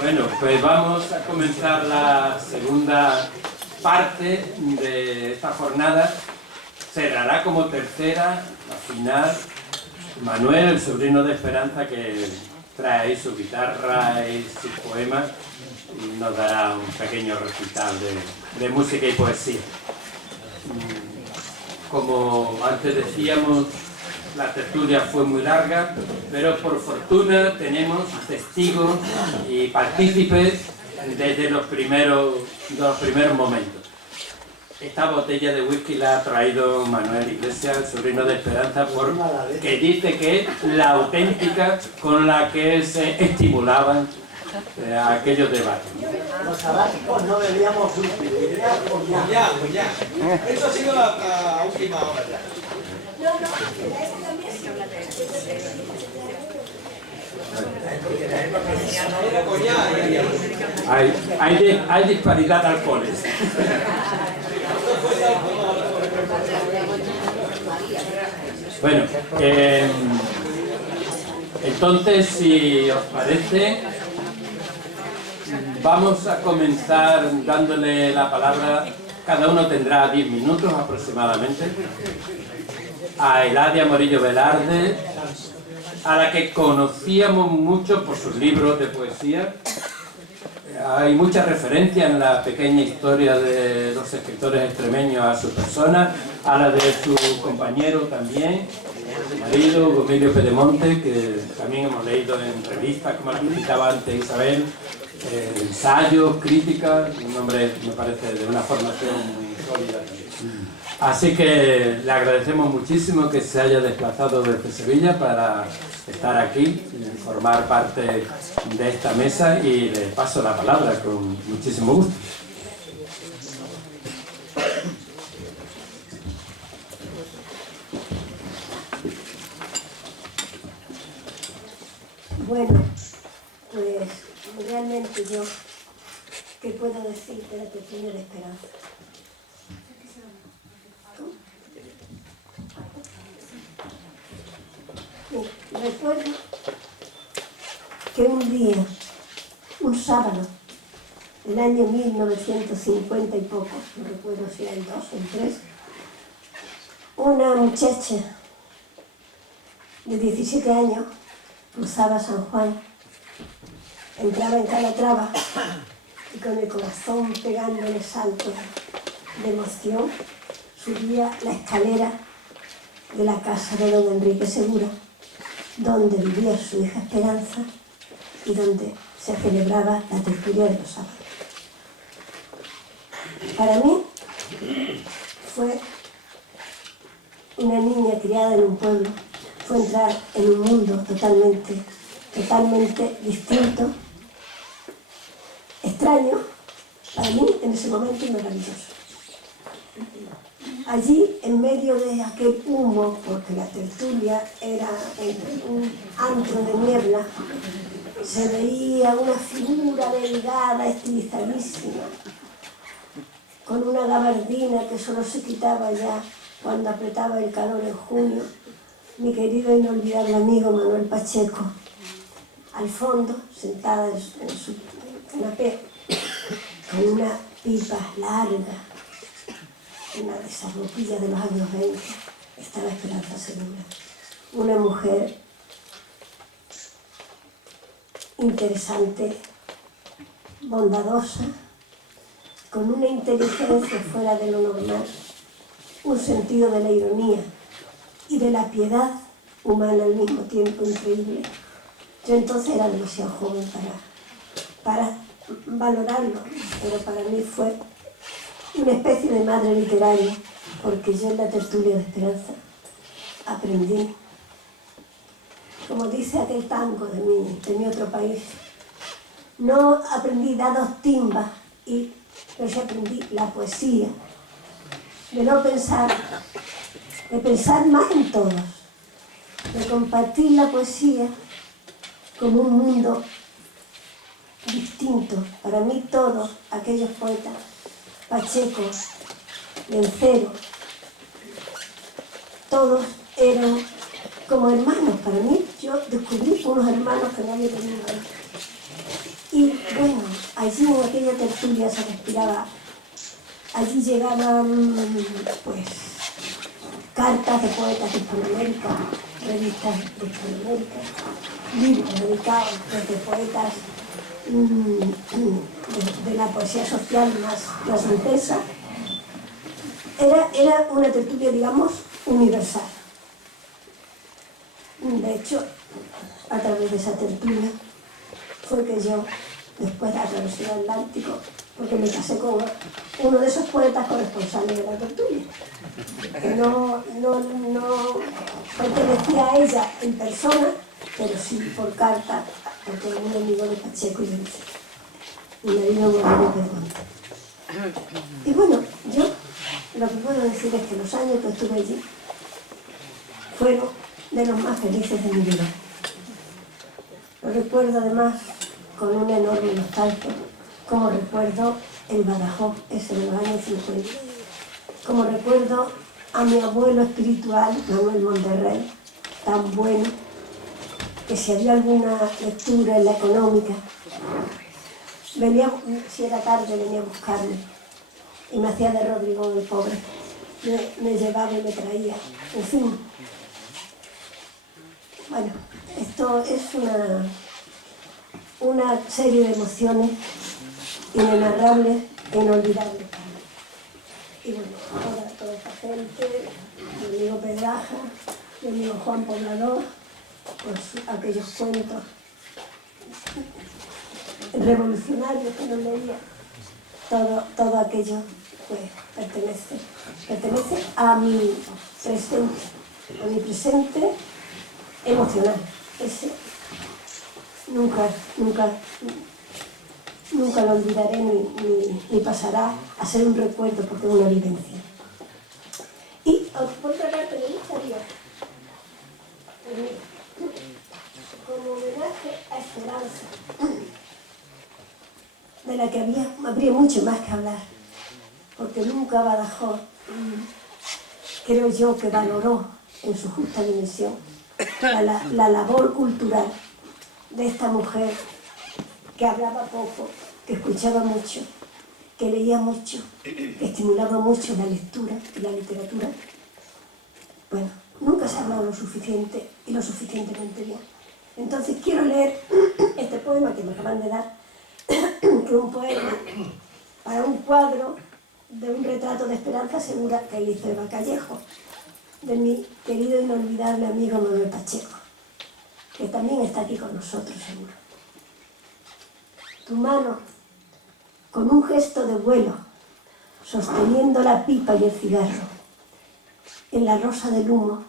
Bueno, pues vamos a comenzar la segunda parte de esta jornada. Cerrará como tercera, la final, Manuel, el sobrino de Esperanza, que trae ahí su guitarra y sus poemas y nos dará un pequeño recital de música y poesía. Como antes decíamos, la tertulia fue muy larga, pero por fortuna tenemos testigos y partícipes desde los primeros momentos. Esta botella de whisky la ha traído Manuel Iglesias, el sobrino de Esperanza, porque dice que es la auténtica con la que se estimulaban aquellos debates. Los sabáticos no bebíamos whisky, bebíamos ya. Eso ha sido la última hora ya. Hay disparidad de alcoholes. Bueno, entonces, si os parece, vamos a comenzar dándole la palabra. Cada uno tendrá 10 minutos aproximadamente. A Eladia Morillo Velarde, a la que conocíamos mucho por sus libros de poesía. Hay mucha referencia en la pequeña historia de los escritores extremeños a su persona, a la de su compañero también, su marido, Hugo Emilio Pedemonte, que también hemos leído en revistas, como la que citaba antes Isabel, ensayos, críticas, un hombre, me parece, de una formación muy sólida también. Así que le agradecemos muchísimo que se haya desplazado desde Sevilla para estar aquí y formar parte de esta mesa, y le paso la palabra con muchísimo gusto. Bueno, pues realmente yo, ¿qué puedo decir de la tertulia de Esperanza? Recuerdo que un día, un sábado, el año 1950 y poco, no recuerdo si era el 2 o el 3, una muchacha de 17 años cruzaba San Juan, entraba en Calatrava y con el corazón pegándole saltos de emoción subía la escalera de la casa de don Enrique Segura, donde vivía su hija Esperanza y donde se celebraba la tertulia de los sábados. Para mí fue una niña criada en un pueblo, fue entrar en un mundo totalmente distinto, extraño, para mí en ese momento maravilloso. Allí, en medio de aquel humo, porque la tertulia era un antro de niebla, se veía una figura delgada, estilizadísima, con una gabardina que solo se quitaba ya cuando apretaba el calor en junio, mi querido e inolvidable amigo Manuel Pacheco, al fondo, sentada en su canapé, con una pipa larga, una de esas ropillas de los años 20, estaba Esperanza Segura. Una mujer interesante, bondadosa, con una inteligencia fuera de lo normal, un sentido de la ironía y de la piedad humana al mismo tiempo increíble. Yo entonces era demasiado joven para valorarlo, pero para mí fue una especie de madre literaria, porque yo en la tertulia de Esperanza aprendí, como dice aquel tango de mi otro país, no aprendí dados timbas, pero sí aprendí la poesía, de no pensar, de pensar más en todos, de compartir la poesía como un mundo distinto. Para mí todos aquellos poetas, Pacheco, Lencero, todos eran como hermanos para mí. Yo descubrí unos hermanos que no había tenido antes. Y bueno, allí en aquella tertulia se respiraba. Allí llegaban, pues, cartas de poetas de Hispanoamérica, revistas de Hispanoamérica, libros dedicados desde poetas de la poesía social más intensa. Era una tertulia, digamos, universal. De hecho, a través de esa tertulia fue que yo, después de atravesar el Atlántico, porque me casé con uno de esos poetas corresponsales de la tertulia, que no pertenecía a ella en persona, pero sí por carta, porque era un amigo de Pacheco y yo dije, y me vino un amigo perdón. Y bueno, yo lo que puedo decir es que los años que estuve allí fueron de los más felices de mi vida. Lo recuerdo además con una enorme nostalgia, como recuerdo el Badajoz ese de los años 50, como recuerdo a mi abuelo espiritual, Manuel Monterrey, tan bueno, que si había alguna lectura en la económica, venía, si era tarde, venía a buscarme y me hacía de Rodrigo el pobre, me llevaba y me traía, en fin. Bueno, esto es una serie de emociones inenarrables e inolvidables. Y bueno, toda esta gente, mi amigo Pedraja, mi amigo Juan Poblador, pues aquellos cuentos revolucionarios que nos leía, todo aquello pues pertenece a mi presente emocional. Ese nunca lo olvidaré ni pasará a ser un recuerdo porque es una vivencia. Y por otra parte me gustaría, como homenaje a Esperanza, de la que habría mucho más que hablar, porque nunca Badajoz, creo yo, que valoró en su justa dimensión la labor cultural de esta mujer que hablaba poco, que escuchaba mucho, que leía mucho, que estimulaba mucho la lectura y la literatura. Bueno, nunca se ha hablado lo suficiente y lo suficientemente bien. Entonces quiero leer este poema que me acaban de dar, que es un poema para un cuadro de un retrato de Esperanza Segura que hizo Eva Callejo, de mi querido e inolvidable amigo Manuel Pacheco, que también está aquí con nosotros, seguro. Tu mano, con un gesto de vuelo, sosteniendo la pipa y el cigarro, en la rosa del humo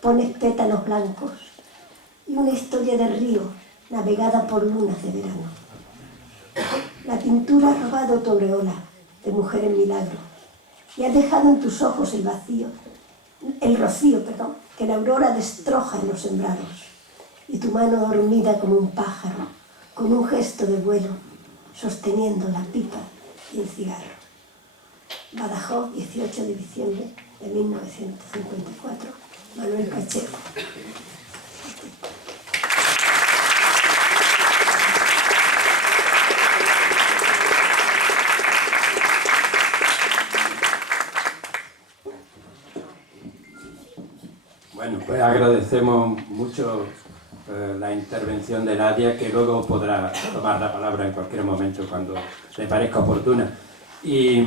pones pétalos blancos y una historia de río navegada por lunas de verano. La pintura ha robado tu aureola de mujer en milagro y has dejado en tus ojos el rocío, que la aurora destroja en los sembrados, y tu mano dormida como un pájaro, con un gesto de vuelo, sosteniendo la pipa y el cigarro. Badajoz, 18 de diciembre de 1954, Manuel Pacheco. Bueno, pues agradecemos mucho la intervención de Nadia, que luego podrá tomar la palabra en cualquier momento cuando le parezca oportuna. Y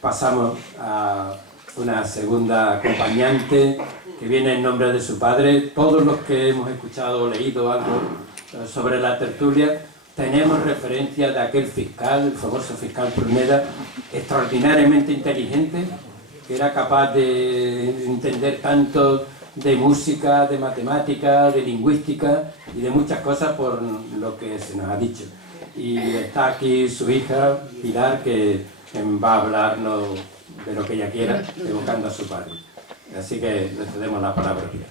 pasamos a una segunda acompañante que viene en nombre de su padre. Todos los que hemos escuchado o leído algo sobre la tertulia tenemos referencia de aquel fiscal, el famoso fiscal Pruneda, extraordinariamente inteligente, que era capaz de entender tanto de música, de matemática, de lingüística y de muchas cosas por lo que se nos ha dicho. Y está aquí su hija, Pilar, que va a hablarnos de lo que ella quiera, evocando a su padre. Así que le cedemos la palabra a Pilar.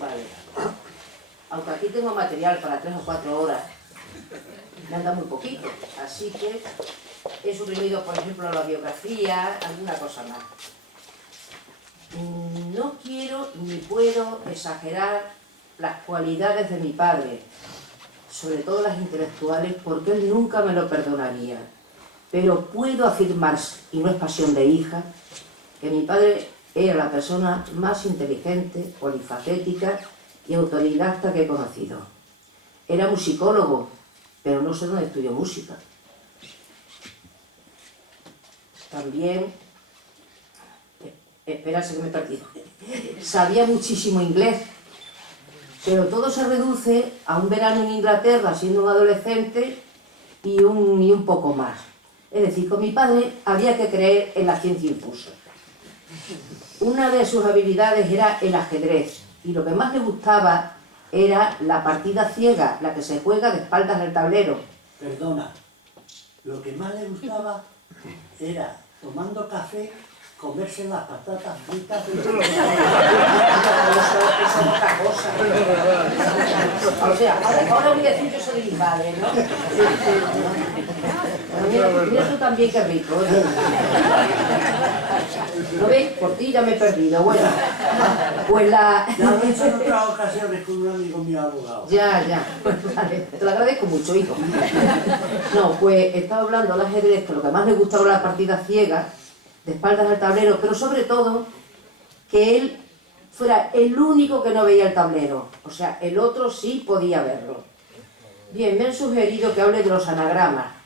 Vale. Aunque aquí tengo material para 3 o 4 horas, me han dado muy poquito, así que he suprimido, por ejemplo, la biografía, alguna cosa más. No quiero ni puedo exagerar las cualidades de mi padre, sobre todo las intelectuales, porque él nunca me lo perdonaría. Pero puedo afirmar, y no es pasión de hija, que mi padre era la persona más inteligente, polifacética y autodidacta que he conocido. Era musicólogo, pero no sé dónde estudió música. También, espérase que me he perdido, sabía muchísimo inglés, pero todo se reduce a un verano en Inglaterra siendo un adolescente y un poco más. Es decir, con mi padre había que creer en la ciencia infusa. Una de sus habilidades era el ajedrez, y lo que más le gustaba era la partida ciega, la que se juega de espaldas al tablero. Perdona, lo que más le gustaba era, tomando café, comerse las patatas fritas de Eso es otra cosa. O sea, ahora voy a decir yo soy mi padre, ¿no? Mira tú también qué rico, ¿eh? ¿No ves? Por ti ya me he perdido. Bueno, pues la... Ya lo he hecho en otras ocasiones con un amigo mío abogado. Ya. Pues vale, te lo agradezco mucho, hijo. No, pues estaba hablando del ajedrez, que lo que más le gustaba era la partida ciega, de espaldas al tablero, pero sobre todo que él fuera el único que no veía el tablero. O sea, el otro sí podía verlo. Bien, me han sugerido que hable de los anagramas.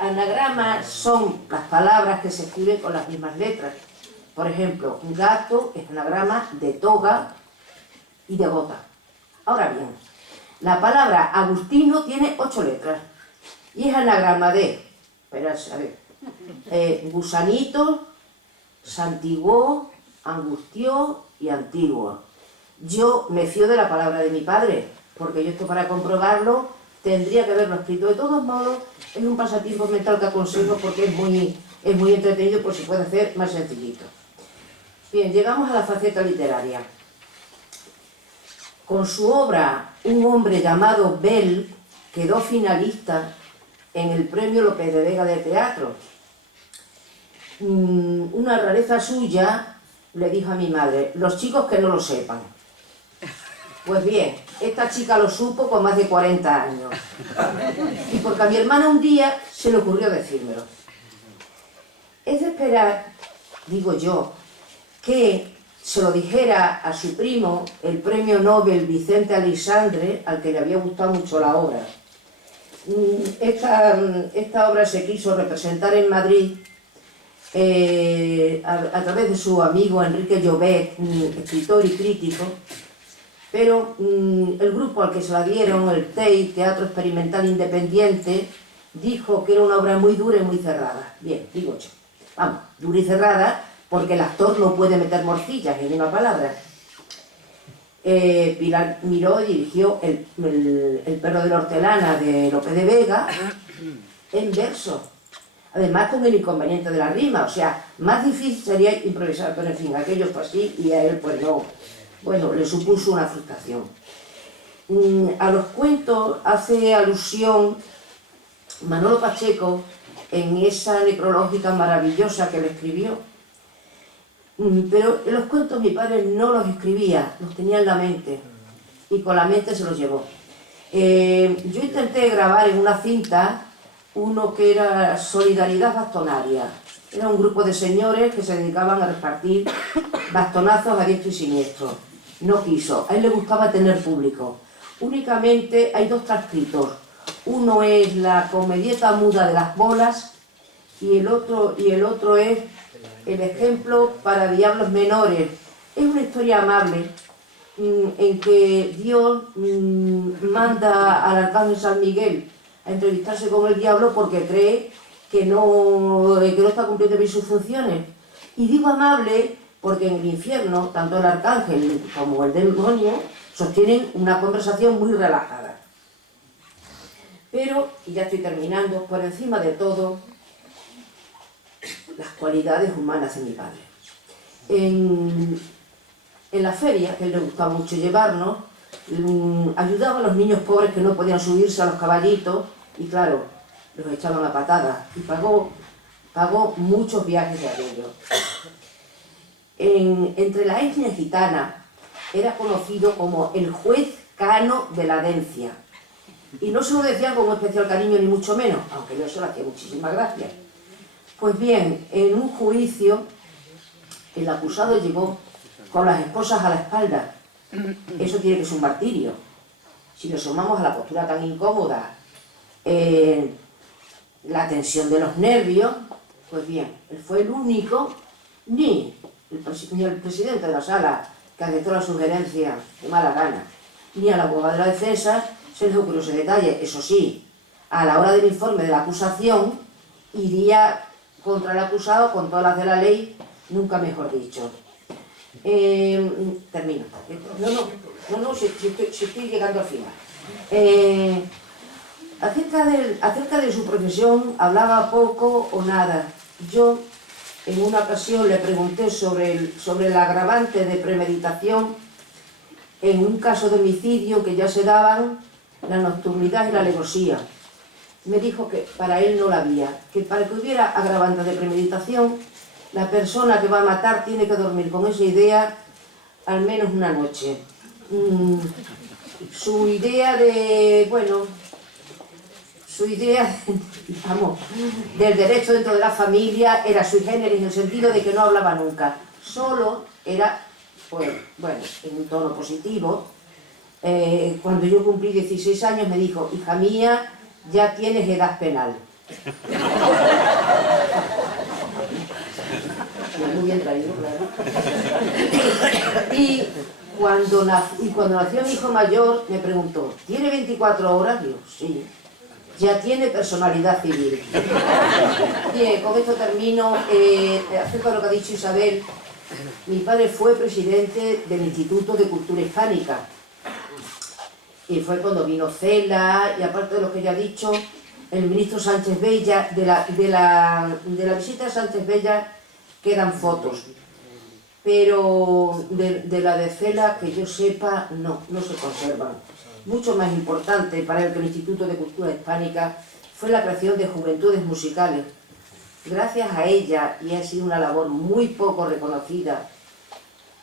Anagramas son las palabras que se escriben con las mismas letras. Por ejemplo, un gato es anagrama de toga y de gota. Ahora bien, la palabra Agustino tiene 8 letras y es anagrama de, esperad, a ver, gusanito, santiguó, angustió y antiguo. Yo me fío de la palabra de mi padre, porque yo esto para comprobarlo tendría que haberlo escrito. De todos modos, es un pasatiempo mental que aconsejo porque es muy entretenido, por si puede hacer más sencillito. Bien, llegamos a la faceta literaria. Con su obra, Un hombre llamado Bell quedó finalista en el premio López de Vega de teatro. Una rareza suya le dijo a mi madre: los chicos que no lo sepan. Pues bien, esta chica lo supo con más de 40 años. Y porque a mi hermana un día se le ocurrió decírmelo. Es de esperar, digo yo, que se lo dijera a su primo, el premio Nobel Vicente Aleixandre, al que le había gustado mucho la obra. Esta obra se quiso representar en Madrid a través de su amigo Enrique Llobet, escritor y crítico, pero el grupo al que se la dieron, el TEI, Teatro Experimental Independiente, dijo que era una obra muy dura y muy cerrada. Bien, digo yo, vamos, dura y cerrada porque el actor no puede meter morcillas en una palabra. Pilar Miró dirigió el perro de la hortelana de Lope de Vega en verso, además con el inconveniente de la rima, o sea, más difícil sería improvisar, pero en fin, aquello fue así y a él pues no, bueno, le supuso una frustración. A los cuentos hace alusión Manolo Pacheco en esa necrológica maravillosa que le escribió. Pero en los cuentos mi padre no los escribía, los tenía en la mente y con la mente se los llevó. Yo intenté grabar en una cinta uno que era Solidaridad Bastonaria. Era un grupo de señores que se dedicaban a repartir bastonazos a diestro y siniestro. No quiso, a él le gustaba tener público. Únicamente hay 2 transcritos. Uno es la comedieta muda de las bolas y el otro es el ejemplo para diablos menores. Es una historia amable en que Dios manda al arcángel San Miguel a entrevistarse con el diablo porque cree que no está cumpliendo bien sus funciones. Y digo amable porque en el infierno, tanto el arcángel como el demonio sostienen una conversación muy relajada. Pero, y ya estoy terminando, por encima de todo, las cualidades humanas de mi padre. En la feria, que a él le gustaba mucho llevarnos, ayudaba a los niños pobres que no podían subirse a los caballitos y claro, los echaban a patadas y pagó muchos viajes de aquello. Entre la etnia gitana era conocido como el juez Cano de la Dencia. Y no se lo decían con un especial cariño ni mucho menos, aunque yo eso le hacía muchísimas gracias. Pues bien, en un juicio, el acusado llegó con las esposas a la espalda. Eso tiene que ser un martirio. Si lo sumamos a la postura tan incómoda, la tensión de los nervios, pues bien, él fue el único, ni el presidente de la sala, que aceptó la sugerencia de mala gana, ni al abogado de la defensa se les ocurrió ese detalle. Eso sí, a la hora del informe de la acusación, iría contra el acusado con todas las de la ley, nunca mejor dicho. Termino. No, si estoy llegando al final. Acerca de su profesión hablaba poco o nada. Yo en una ocasión le pregunté sobre el agravante de premeditación en un caso de homicidio que ya se daban la nocturnidad y la alevosía. Me dijo que para él no la había, que para que hubiera agravante de premeditación, la persona que va a matar tiene que dormir con esa idea al menos una noche. Su idea digamos, del derecho dentro de la familia era sui generis en el sentido de que no hablaba nunca. Solo era, pues, bueno, en un tono positivo. Cuando yo cumplí 16 años me dijo: hija mía, ya tienes edad penal. Muy bien traído, claro. Y cuando nació mi hijo mayor me preguntó: ¿tiene 24 horas? Digo, sí. Ya tiene personalidad civil. Bien, con esto termino. Acerca de lo que ha dicho Isabel, mi padre fue presidente del Instituto de Cultura Hispánica. Y fue cuando vino Cela, y aparte de lo que ya ha dicho, el ministro Sánchez Bella, de la visita de Sánchez Bella quedan fotos. Pero de la de Cela, que yo sepa, no se conservan. Mucho más importante para el Instituto de Cultura Hispánica fue la creación de Juventudes Musicales. Gracias a ella, y ha sido una labor muy poco reconocida,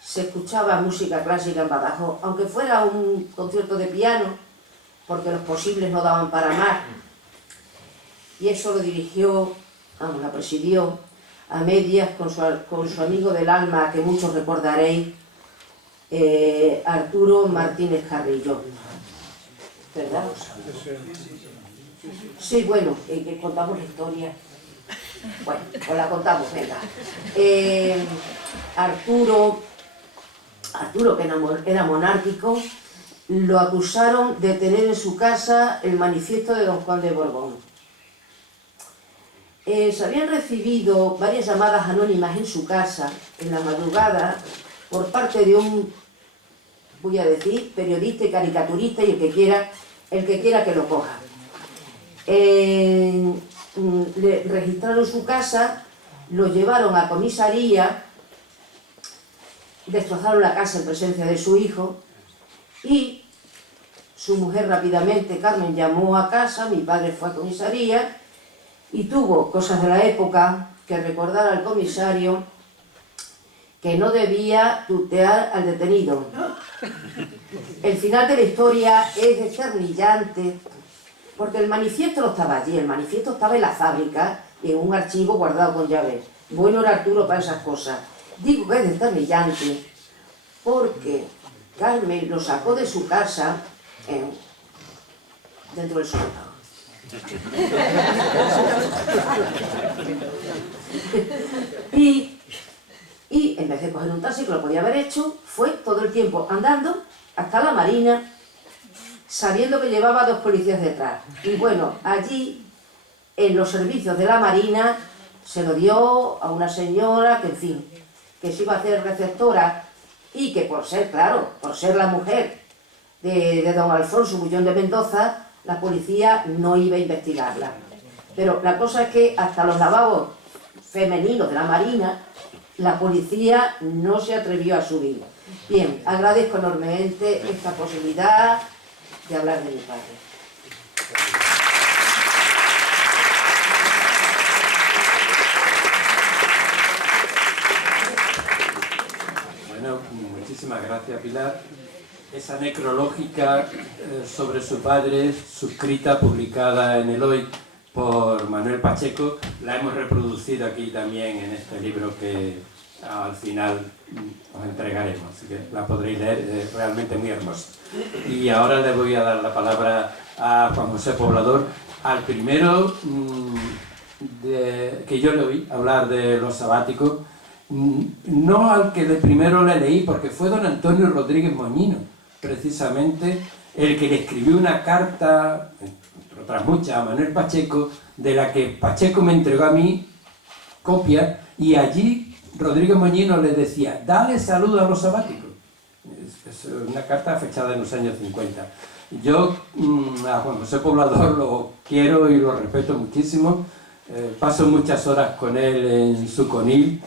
se escuchaba música clásica en Badajoz, aunque fuera un concierto de piano, porque los posibles no daban para más. Y eso lo dirigió, la presidió, a medias con su amigo del alma, que muchos recordaréis, Arturo Martínez Carrillo. ¿Verdad? Sí, bueno, que contamos la historia. Bueno, pues la contamos, venga. Arturo, que era monárquico, lo acusaron de tener en su casa el manifiesto de don Juan de Borbón. Se habían recibido varias llamadas anónimas en su casa, en la madrugada, por parte de un, voy a decir, periodista y caricaturista, y el que quiera que lo coja. Le registraron su casa, lo llevaron a comisaría, destrozaron la casa en presencia de su hijo, y su mujer rápidamente, Carmen, llamó a casa, mi padre fue a comisaría y tuvo, cosas de la época, que recordar al comisario que no debía tutear al detenido. El final de la historia es desternillante, porque el manifiesto no estaba allí, el manifiesto estaba en la fábrica, en un archivo guardado con llaves. Bueno era Arturo para esas cosas. Digo que es desternillante porque Carmen lo sacó de su casa dentro del sótano. Y en vez de coger un taxi, que lo podía haber hecho, fue todo el tiempo andando hasta la Marina, sabiendo que llevaba 2 policías detrás. Y bueno, allí, en los servicios de la Marina, se lo dio a una señora que, en fin, que se iba a hacer receptora, y que por ser, claro, por ser la mujer de don Alfonso Bullón de Mendoza, la policía no iba a investigarla. Pero la cosa es que hasta los lavabos femeninos de la Marina, la policía no se atrevió a subir. Bien, agradezco enormemente esta posibilidad de hablar de mi padre. Muchísimas gracias, Pilar. Esa necrológica sobre su padre, suscrita, publicada en el Hoy por Manuel Pacheco, la hemos reproducido aquí también en este libro que al final os entregaremos, así que la podréis leer, es realmente muy hermosa. Y ahora le voy a dar la palabra a Juan José Poblador, al primero que yo le oí hablar de los sabáticos, no al que de primero le leí, porque fue don Antonio Rodríguez Moñino, precisamente el que le escribió una carta, entre otras muchas, a Manuel Pacheco, de la que Pacheco me entregó a mí copia, y allí Rodríguez Moñino le decía, dale saludo a los sabáticos. Es una carta fechada en los años 50. Yo a Juan José Poblador lo quiero y lo respeto muchísimo. Paso muchas horas con él en su conil,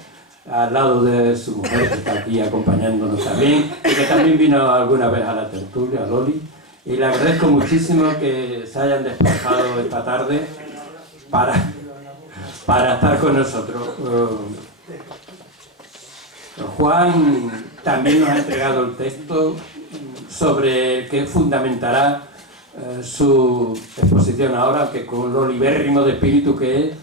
al lado de su mujer, que está aquí acompañándonos también, y que también vino alguna vez a la tertulia, a Loli. Y le agradezco muchísimo que se hayan desplazado esta tarde para estar con nosotros. Juan también nos ha entregado el texto sobre el que fundamentará su exposición ahora, que con lo libérrimo de espíritu que es,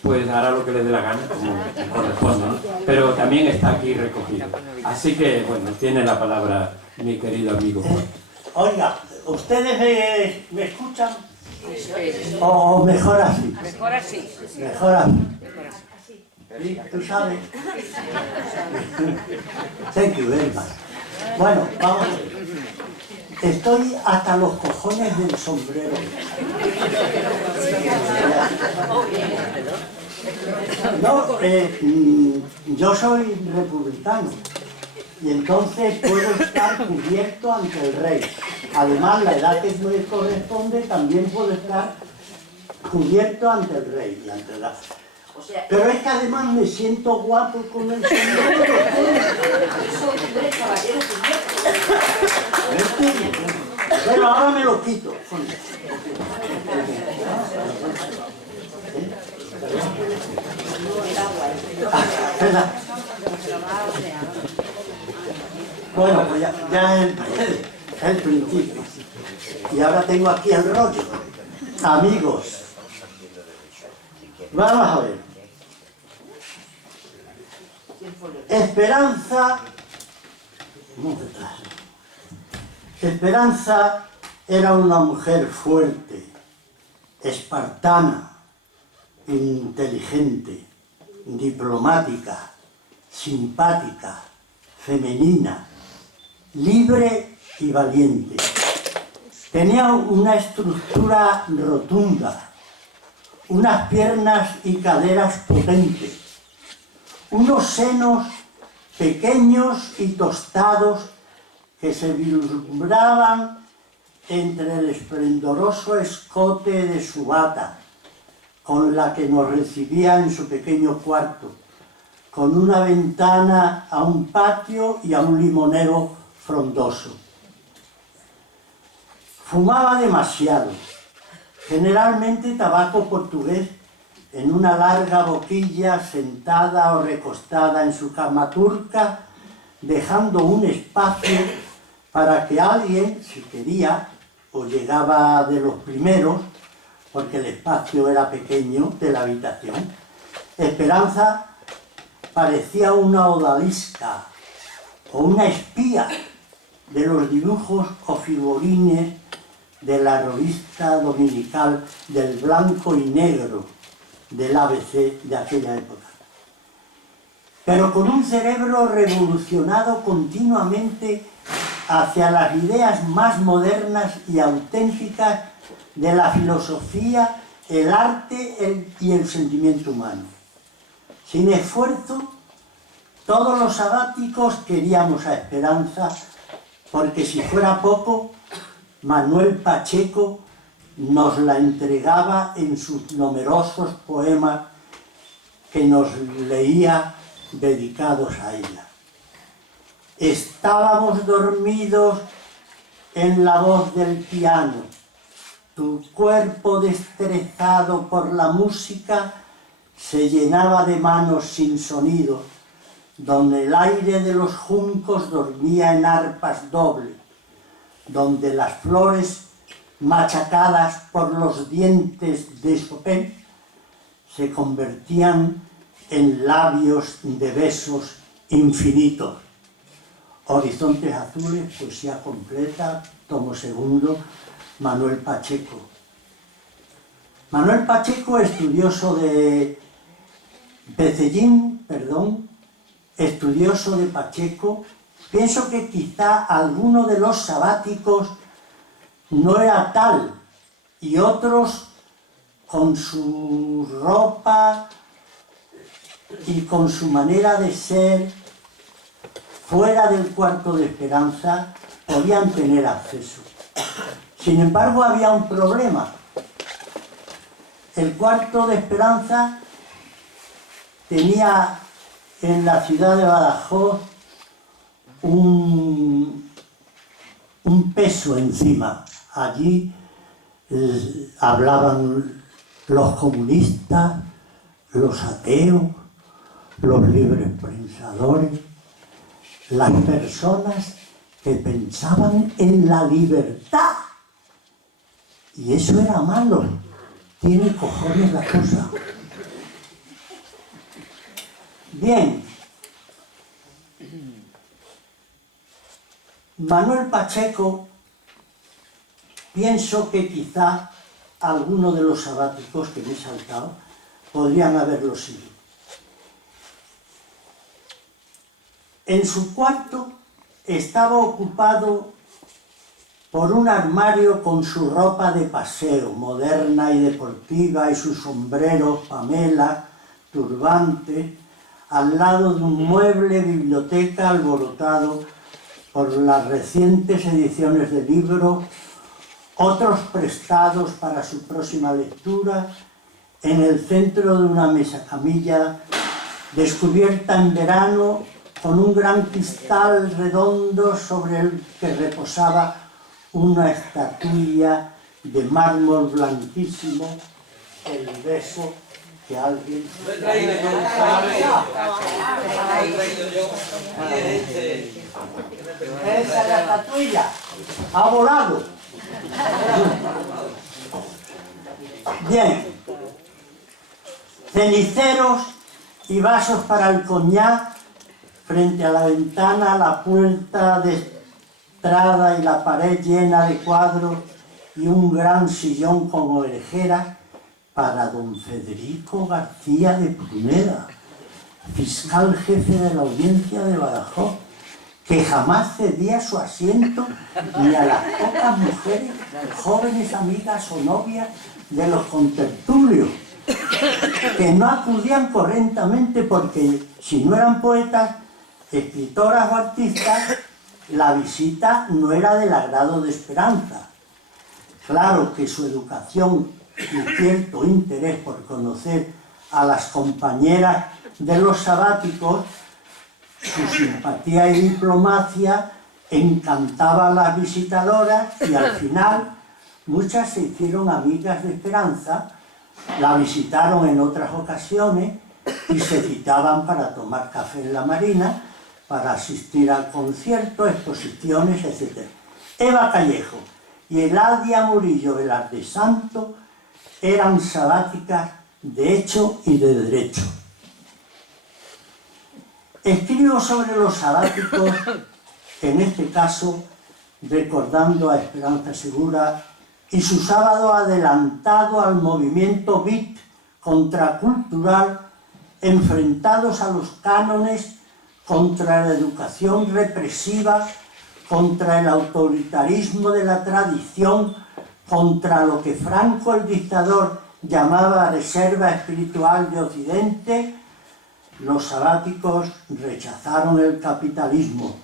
pues hará lo que le dé la gana, como corresponde, ¿no? Pero también está aquí recogido. Así que, bueno, tiene la palabra mi querido amigo Juan. Oiga, ¿ustedes me escuchan? ¿O mejor así? Mejor así. Mejor así. ¿Sí? ¿Tú sabes? Thank you very much. Bueno, vamos a ver. Estoy hasta los cojones del sombrero. No, yo soy republicano y entonces puedo estar cubierto ante el rey. Además, la edad que me corresponde, también puedo estar cubierto ante el rey y ante la... Pero es que además me siento guapo con el sombrero. Pero ahora me lo quito. Bueno, pues ya es el principio. Y ahora tengo aquí el rollo. Amigos, vamos a ver. Esperanza era una mujer fuerte, espartana, inteligente, diplomática, simpática, femenina, libre y valiente. Tenía una estructura rotunda, unas piernas y caderas potentes, unos senos pequeños y tostados que se vislumbraban entre el esplendoroso escote de su bata, con la que nos recibía en su pequeño cuarto, con una ventana a un patio y a un limonero frondoso. Fumaba demasiado, generalmente tabaco portugués, en una larga boquilla, sentada o recostada en su cama turca, dejando un espacio para que alguien, si quería, o llegaba de los primeros, porque el espacio era pequeño de la habitación. Esperanza parecía una odalisca o una espía de los dibujos o figurines de la revista dominical del blanco y negro del ABC de aquella época. Pero con un cerebro revolucionado continuamente hacia las ideas más modernas y auténticas de la filosofía, el arte y el sentimiento humano. Sin esfuerzo, todos los sabáticos queríamos a Esperanza, porque si fuera poco, Manuel Pacheco nos la entregaba en sus numerosos poemas que nos leía dedicados a ella. Estábamos dormidos en la voz del piano, tu cuerpo destrezado por la música se llenaba de manos sin sonido, donde el aire de los juncos dormía en arpas dobles, donde las flores machacadas por los dientes de Chopin se convertían en labios de besos infinitos. Horizontes azules, poesía completa, tomo segundo, Manuel Pacheco. Manuel Pacheco, estudioso de estudioso de Pacheco, pienso que quizá alguno de los sabáticos no era tal, y otros con su ropa y con su manera de ser fuera del cuarto de Esperanza podían tener acceso. Sin embargo, había un problema. El cuarto de Esperanza tenía en la ciudad de Badajoz un peso encima. Allí hablaban los comunistas, los ateos, los librepensadores, las personas que pensaban en la libertad. Y eso era malo. Tiene cojones la cosa. Bien. Manuel Pacheco, pienso que quizá algunos de los sabáticos que me he saltado podrían haberlo sido. En su cuarto estaba ocupado por un armario con su ropa de paseo, moderna y deportiva, y sus sombreros, Pamela, turbante, al lado de un mueble biblioteca alborotado por las recientes ediciones de libros, otros prestados para su próxima lectura, en el centro de una mesa camilla descubierta en verano con un gran cristal redondo sobre el que reposaba una estatuilla de mármol blanquísimo, el beso que alguien... Lo he traído yo, Esa es la estatuilla, ha volado. Bien, ceniceros y vasos para el coñac frente a la ventana, la puerta de entrada y la pared llena de cuadros y un gran sillón con orejeras para don Federico García de Pruneda, fiscal jefe de la audiencia de Badajoz, que jamás cedía su asiento ni a las pocas mujeres, jóvenes amigas o novias de los contertulios, que no acudían correctamente porque, si no eran poetas, escritoras o artistas, la visita no era del agrado de Esperanza. Claro que su educación y cierto interés por conocer a las compañeras de los sabáticos, su simpatía y diplomacia encantaba a las visitadoras y al final muchas se hicieron amigas de Esperanza, la visitaron en otras ocasiones y se citaban para tomar café en la Marina, para asistir al concierto, exposiciones, etc. Eva Callejo y Eladia Murillo Velarde Santo eran sabáticas de hecho y de derecho. Escribo sobre los sabáticos, en este caso recordando a Esperanza Segura y su sábado adelantado al movimiento beat contracultural, enfrentados a los cánones, contra la educación represiva, contra el autoritarismo de la tradición, contra lo que Franco el dictador llamaba reserva espiritual de Occidente. Los sabáticos rechazaron el capitalismo,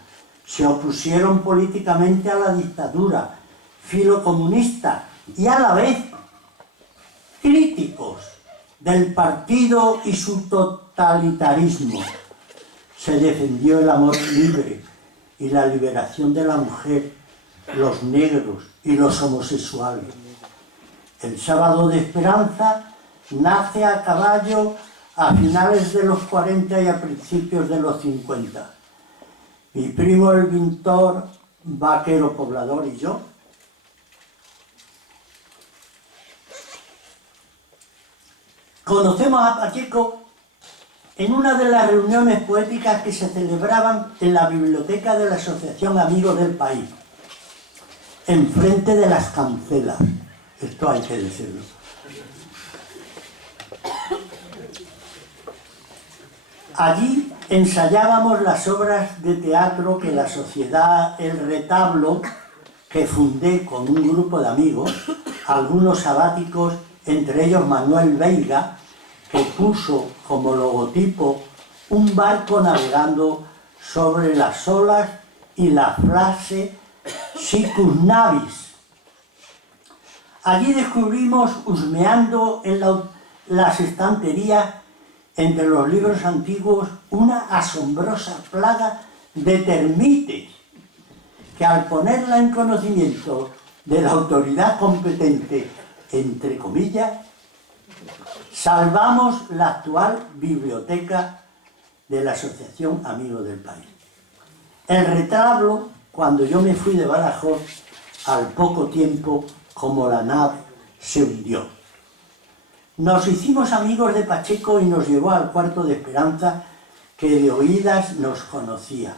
se opusieron políticamente a la dictadura, filocomunistas y a la vez críticos del partido y su totalitarismo. Se defendió el amor libre y la liberación de la mujer, los negros y los homosexuales. El sábado de Esperanza nace a caballo a finales de los 40 y a principios de los 50. Mi primo el pintor, vaquero poblador y yo. Conocemos a Pacheco en una de las reuniones poéticas que se celebraban en la biblioteca de la Asociación Amigos del País, enfrente de las Cancelas. Esto hay que decirlo. Allí ensayábamos las obras de teatro que la Sociedad El Retablo, que fundé con un grupo de amigos, algunos sabáticos, entre ellos Manuel Veiga, que puso como logotipo un barco navegando sobre las olas y la frase Sicus Navis. Allí descubrimos, husmeando en las estanterías, entre los libros antiguos, una asombrosa plaga de termites, que al ponerla en conocimiento de la autoridad competente, entre comillas, salvamos la actual biblioteca de la Asociación Amigos del País. El retablo, cuando yo me fui de Badajoz, al poco tiempo, como la nave, se hundió. Nos hicimos amigos de Pacheco y nos llevó al cuarto de Esperanza, que de oídas nos conocía.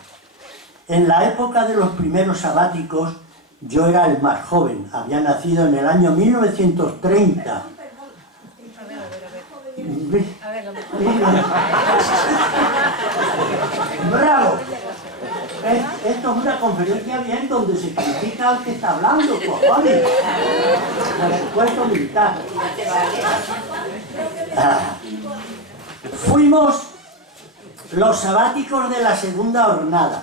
En la época de los primeros sabáticos, yo era el más joven, había nacido en el año 1930. ¡Bravo! Esto es una conferencia bien donde se critica al que está hablando, cojones. Por supuesto militar. Fuimos los sabáticos de la segunda jornada.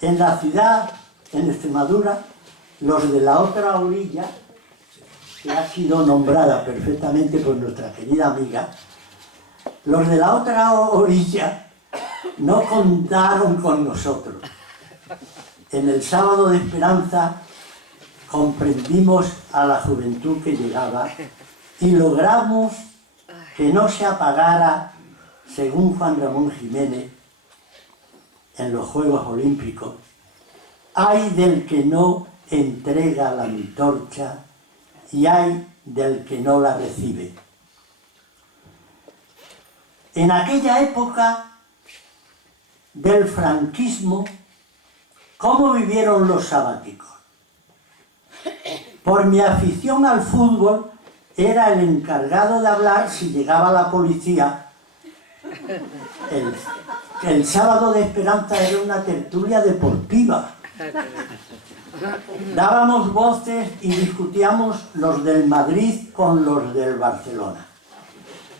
En la ciudad, en Extremadura, los de la otra orilla, que ha sido nombrada perfectamente por nuestra querida amiga, los de la otra orilla no contaron con nosotros. En el sábado de Esperanza comprendimos a la juventud que llegaba y logramos que no se apagara, según Juan Ramón Jiménez, en los Juegos Olímpicos: ay del que no entrega la antorcha y ay del que no la recibe. En aquella época del franquismo, ¿cómo vivieron los sabáticos? Por mi afición al fútbol, era el encargado de hablar si llegaba la policía. El sábado de Esperanza era una tertulia deportiva. Dábamos voces y discutíamos los del Madrid con los del Barcelona.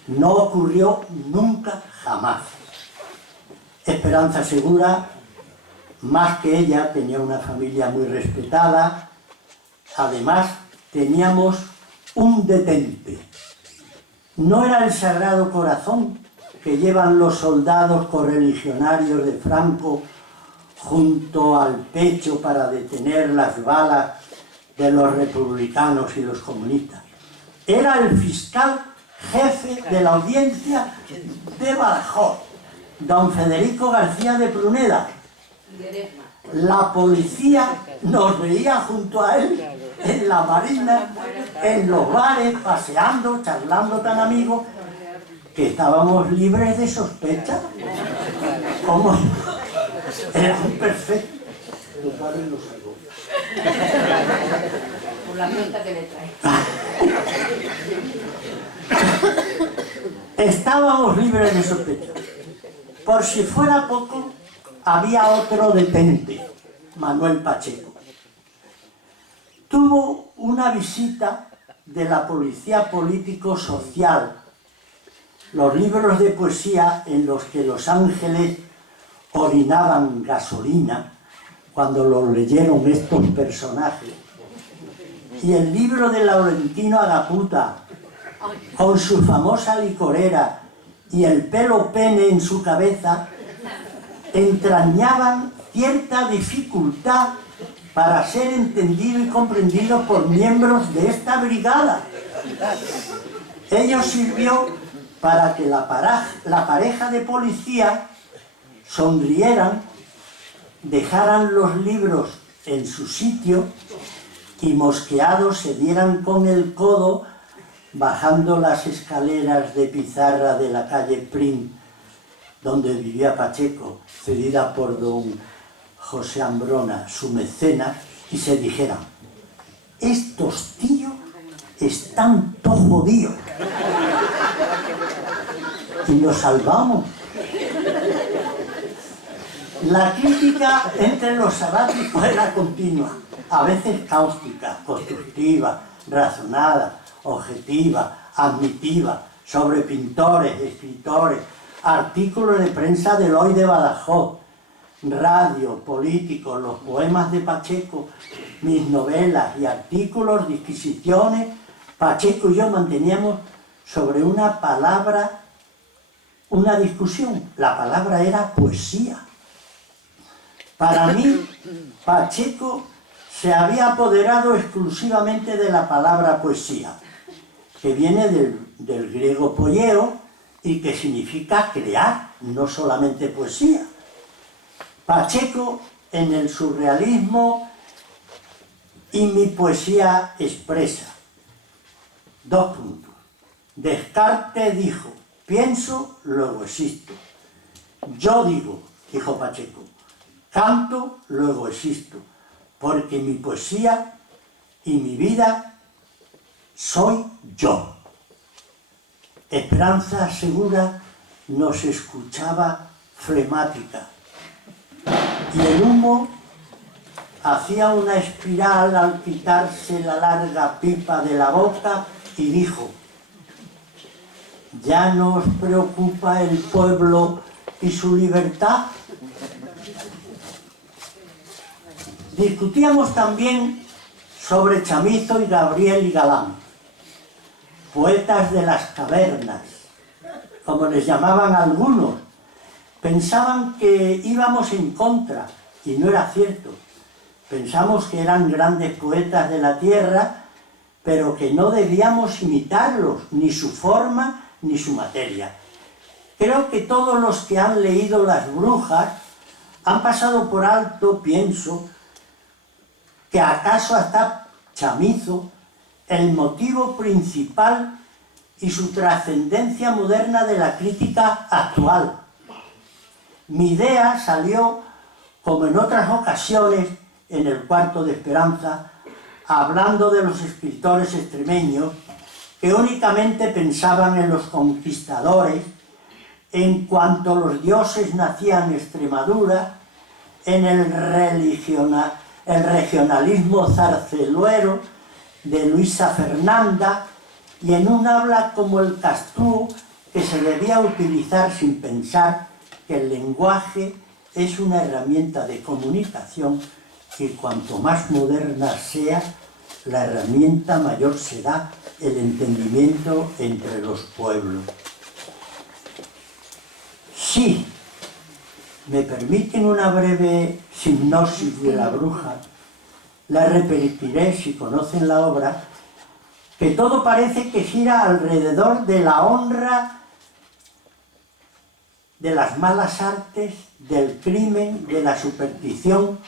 No ocurrió nunca, jamás. Esperanza Segura, más que ella, tenía una familia muy respetada. Además, teníamos un detente. No era el Sagrado Corazón que llevan los soldados correligionarios de Franco junto al pecho para detener las balas de los republicanos y los comunistas. Era el fiscal jefe de la audiencia de Badajoz, don Federico García de Pruneda. La policía nos veía junto a él en la marina, en los bares, paseando, charlando tan amigos, que estábamos libres de sospecha. ¿Cómo? Era un perfecto. Tu padre lo salvó. Por la cuenta que le trae. Estábamos libres de sospecha. Por si fuera poco, había otro detente, Manuel Pacheco. Tuvo una visita de la Policía Político-Social, los libros de poesía en los que los ángeles orinaban gasolina cuando los leyeron estos personajes, y el libro de Laurentino Agaputa, con su famosa licorera y el pelo pene en su cabeza, entrañaban cierta dificultad para ser entendido y comprendido por miembros de esta brigada. Ello sirvió para que la pareja de policía sonrieran, dejaran los libros en su sitio y mosqueados se dieran con el codo bajando las escaleras de pizarra de la calle Prim, donde vivía Pacheco, cedida por don José Ambrona, su mecenas, y se dijeran: estos tíos están todos jodidos. Y nos salvamos. La crítica entre los sabáticos era continua, a veces cáustica, constructiva, razonada, objetiva, admitiva, sobre pintores, escritores, artículos de prensa del Hoy de Badajoz, radio, políticos, los poemas de Pacheco, mis novelas y artículos, disquisiciones. Pacheco y yo manteníamos sobre una palabra una discusión. La palabra era poesía. Para mí, Pacheco se había apoderado exclusivamente de la palabra poesía, que viene del griego poieo y que significa crear, no solamente poesía. Pacheco, en el surrealismo y mi poesía expresa. 2 puntos. Descartes dijo: pienso, luego existo. Yo digo, dijo Pacheco, canto, luego existo, porque mi poesía y mi vida soy yo. Esperanza Segura nos escuchaba flemática y el humo hacía una espiral al quitarse la larga pipa de la boca y dijo: ¿ya no os preocupa el pueblo y su libertad? Discutíamos también sobre Chamizo y Gabriel y Galán, poetas de las cavernas, como les llamaban algunos. Pensaban que íbamos en contra, y no era cierto. Pensamos que eran grandes poetas de la tierra, pero que no debíamos imitarlos, ni su forma ni su materia. Creo que todos los que han leído Las Brujas han pasado por alto, pienso, que acaso hasta Chamizo, el motivo principal y su trascendencia moderna de la crítica actual. Mi idea salió, como en otras ocasiones, en el Cuarto de Esperanza, hablando de los escritores extremeños que únicamente pensaban en los conquistadores, en cuanto los dioses nacían en Extremadura, en el regionalismo zarceluero de Luisa Fernanda y en un habla como el castrú que se debía utilizar sin pensar que el lenguaje es una herramienta de comunicación y cuanto más moderna sea la herramienta, mayor será el entendimiento entre los pueblos. Si me permiten una breve sinopsis de La Bruja, la repetiré si conocen la obra, que todo parece que gira alrededor de la honra, de las malas artes, del crimen, de la superstición,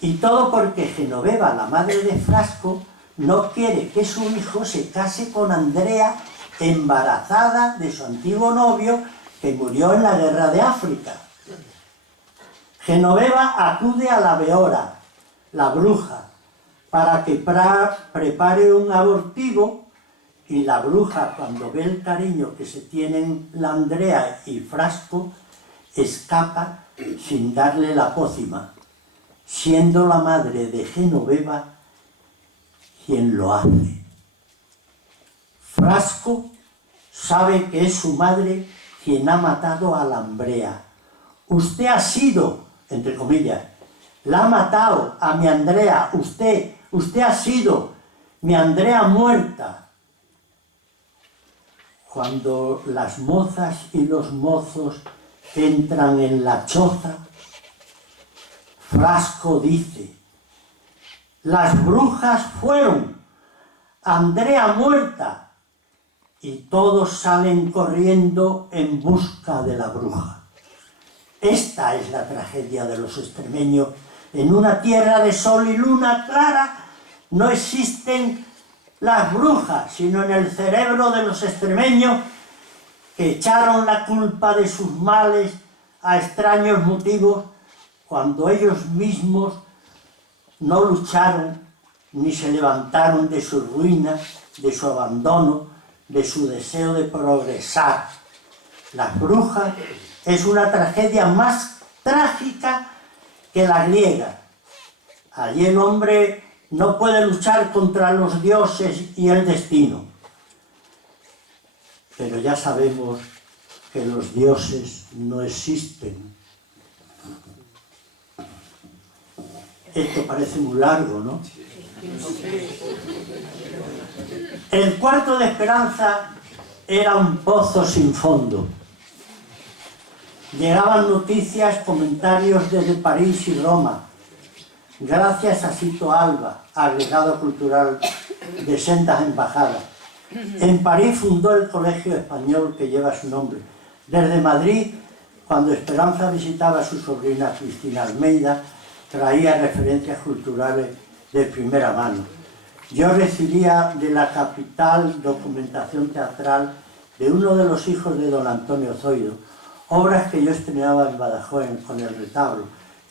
y todo porque Genoveva, la madre de Frasco, no quiere que su hijo se case con Andrea, embarazada de su antiguo novio, que murió en la guerra de África. Genoveva acude a la Beora, la bruja, para que prepare un abortivo, y la bruja, cuando ve el cariño que se tienen la Andrea y Frasco, escapa sin darle la pócima, siendo la madre de Genoveva quien lo hace. Frasco sabe que es su madre quien ha matado a la Andrea. Usted ha sido, entre comillas, la ha matado a mi Andrea, usted ha sido mi Andrea muerta. Cuando las mozas y los mozos entran en la choza, Frasco dice: las brujas fueron, Andrea muerta, y todos salen corriendo en busca de la bruja. Esta es la tragedia de los extremeños. En una tierra de sol y luna clara no existen las brujas, sino en el cerebro de los extremeños, que echaron la culpa de sus males a extraños motivos cuando ellos mismos no lucharon ni se levantaron de su ruina, de su abandono, de su deseo de progresar. Las brujas es una tragedia más trágica que la griega. Allí el hombre no puede luchar contra los dioses y el destino. Pero ya sabemos que los dioses no existen. Esto parece muy largo, ¿no? El cuarto de Esperanza era un pozo sin fondo. Llegaban noticias, comentarios desde París y Roma, gracias a Sito Alba, agregado cultural de sendas embajadas. En París fundó el colegio español que lleva su nombre. Desde Madrid, cuando Esperanza visitaba a su sobrina Cristina Almeida, traía referencias culturales de primera mano. Yo recibía de la capital documentación teatral de uno de los hijos de don Antonio Zoido, obras que yo estrenaba en Badajoz con el retablo,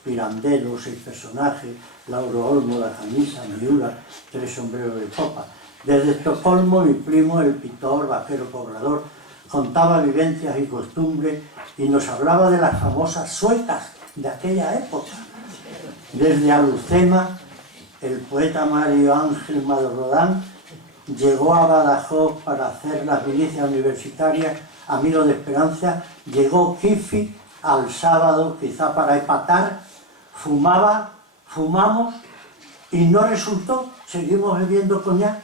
Pirandello, 6 personajes, Lauro Olmo, la camisa, Miura, 3 sombreros de copa. Desde Estocolmo, mi primo, el pintor, vaquero poblador, contaba vivencias y costumbres y nos hablaba de las famosas suecas de aquella época. Desde Alucema, el poeta Mario Ángel Madrodán llegó a Badajoz para hacer las milicias universitarias, amigo de Esperanza. Llegó Kifi al sábado, quizá para empatar, fumamos y no resultó, seguimos bebiendo coñac.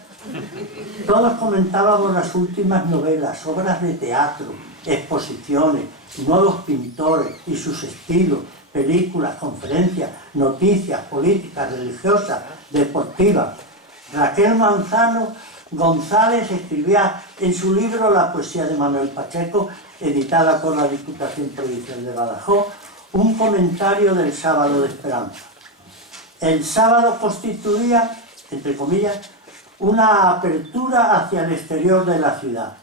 Todos comentábamos las últimas novelas, obras de teatro, exposiciones, nuevos pintores y sus estilos, películas, conferencias, noticias, políticas, religiosas, deportivas. Raquel Manzano González escribía en su libro La poesía de Manuel Pacheco, editada por la Diputación Provincial de Badajoz, un comentario del sábado de Esperanza. El sábado constituía, entre comillas, una apertura hacia el exterior de la ciudad,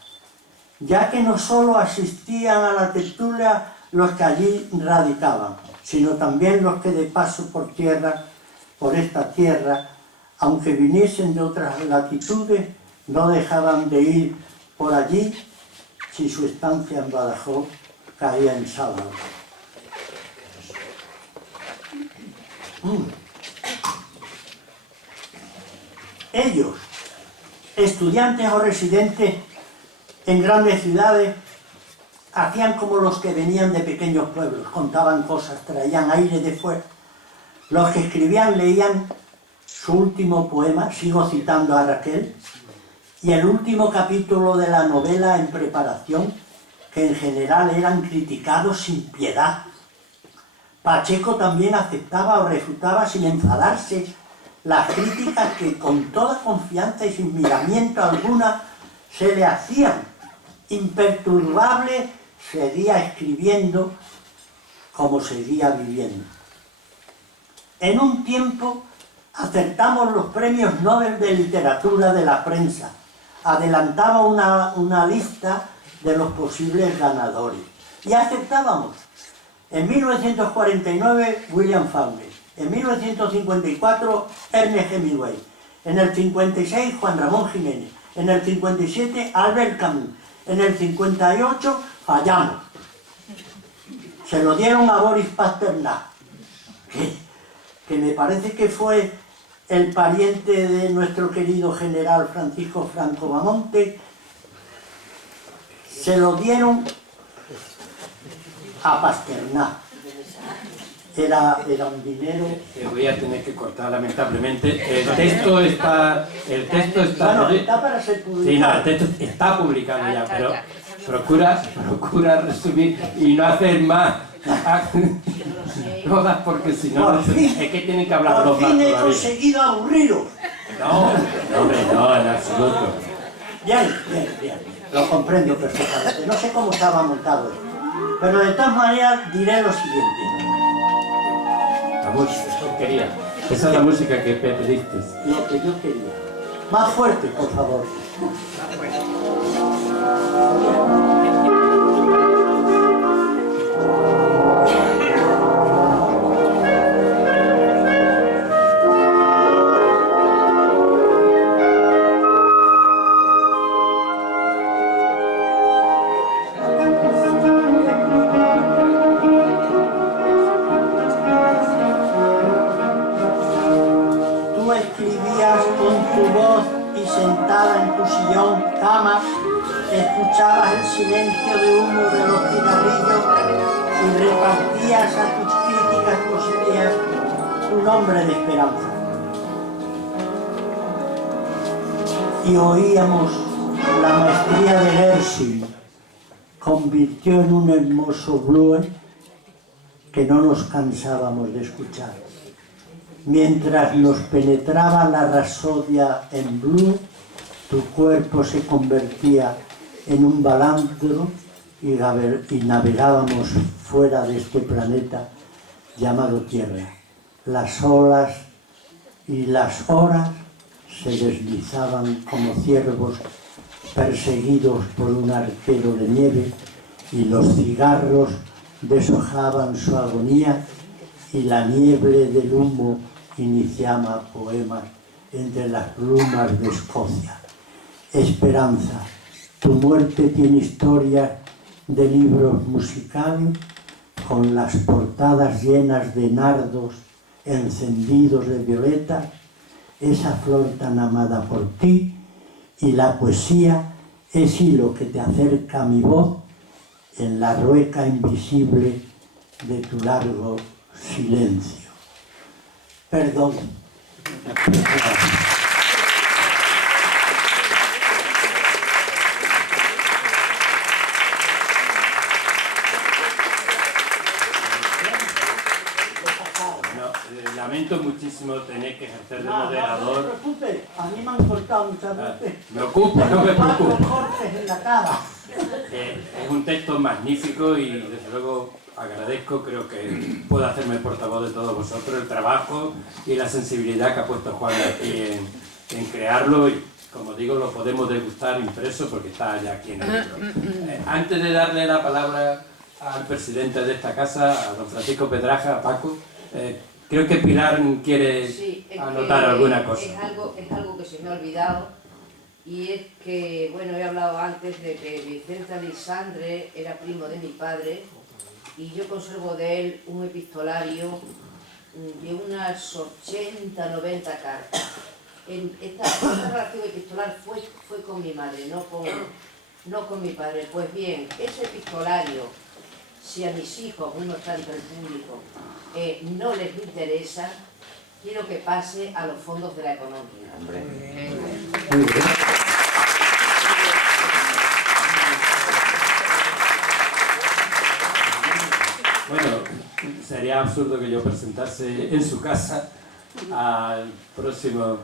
ya que no solo asistían a la tertulia los que allí radicaban, sino también los que de paso por esta tierra, aunque viniesen de otras latitudes, no dejaban de ir por allí si su estancia en Badajoz caía en sábado. Ellos, estudiantes o residentes en grandes ciudades, hacían como los que venían de pequeños pueblos, contaban cosas, traían aire de fuera. Los que escribían leían su último poema, sigo citando a Raquel, y el último capítulo de la novela en preparación, que en general eran criticados sin piedad. Pacheco también aceptaba o refutaba sin enfadarse las críticas que con toda confianza y sin miramiento alguna se le hacían. Imperturbable, seguía escribiendo como seguía viviendo. En un tiempo acertamos los premios Nobel de Literatura de la prensa. Adelantaba una lista de los posibles ganadores. Y aceptábamos. En 1949, William Faulkner. En 1954, Ernest Hemingway. En el 56, Juan Ramón Jiménez. En el 57, Albert Camus. En el 58, fallamos. Se lo dieron a Boris Pasternak, que me parece que fue el pariente de nuestro querido general Francisco Franco Bamonte. Se lo dieron a Pasternak. Era un dinero. Te voy a tener que cortar lamentablemente. El texto está. Bueno, está para ser publicado. Sí, no, el texto está publicado ya, pero procura resumir y no hacer más todas, porque si no, es que tienen que hablar los Por más fin he todavía. conseguido aburriros. No, hombre, no, en absoluto. Bien. lo comprendo perfectamente. No sé cómo estaba montado esto. Pero de todas maneras diré lo siguiente. La música, quería. Esa es la música que pediste. Lo que yo quería. Más fuerte, por favor. Tú escribías con tu voz y sentada en tu sillón, cama, escuchabas el silencio de humo de los cigarrillos y repartías a tus críticas positivas tu nombre de esperanza. Y oíamos la maestría de Gershwin, convirtió en un hermoso blues que no nos cansábamos de escuchar. Mientras nos penetraba la rapsodia en blue, tu cuerpo se convertía en un balandro y navegábamos fuera de este planeta llamado Tierra. Las olas y las horas se deslizaban como ciervos perseguidos por un arquero de nieve, y los cigarros deshojaban su agonía, y la niebla del humo iniciaba poemas entre las plumas de Escocia. Esperanza, tu muerte tiene historias de libros musicales con las portadas llenas de nardos encendidos de violeta, esa flor tan amada por ti, y la poesía es hilo que te acerca a mi voz en la rueca invisible de tu largo silencio. Perdón. Lamento muchísimo tener que ejercer de No moderador. te preocupes, a mí me han cortado muchas veces. Me ocupo, no me preocupo. 4 cortes en la cara. Es un texto magnífico y desde luego agradezco, creo que puedo hacerme portavoz de todos vosotros, el trabajo y la sensibilidad que ha puesto Juan aquí en crearlo, y como digo, lo podemos degustar impreso porque está ya aquí en el libro. Antes de darle la palabra al presidente de esta casa, a don Francisco Pedraja, a Paco, creo que Pilar quiere anotar alguna cosa. Es algo que se me ha olvidado, y es que, bueno, he hablado antes de que Vicente Aleixandre era primo de mi padre, y yo conservo de él un epistolario de unas 80, 90 cartas. Esta relación epistolar fue con mi madre, no con mi padre. Pues bien, ese epistolario, si a mis hijos, uno está entre el público, no les interesa, quiero que pase a los fondos de la economía. Muy bien. Bueno, sería absurdo que yo presentase en su casa al próximo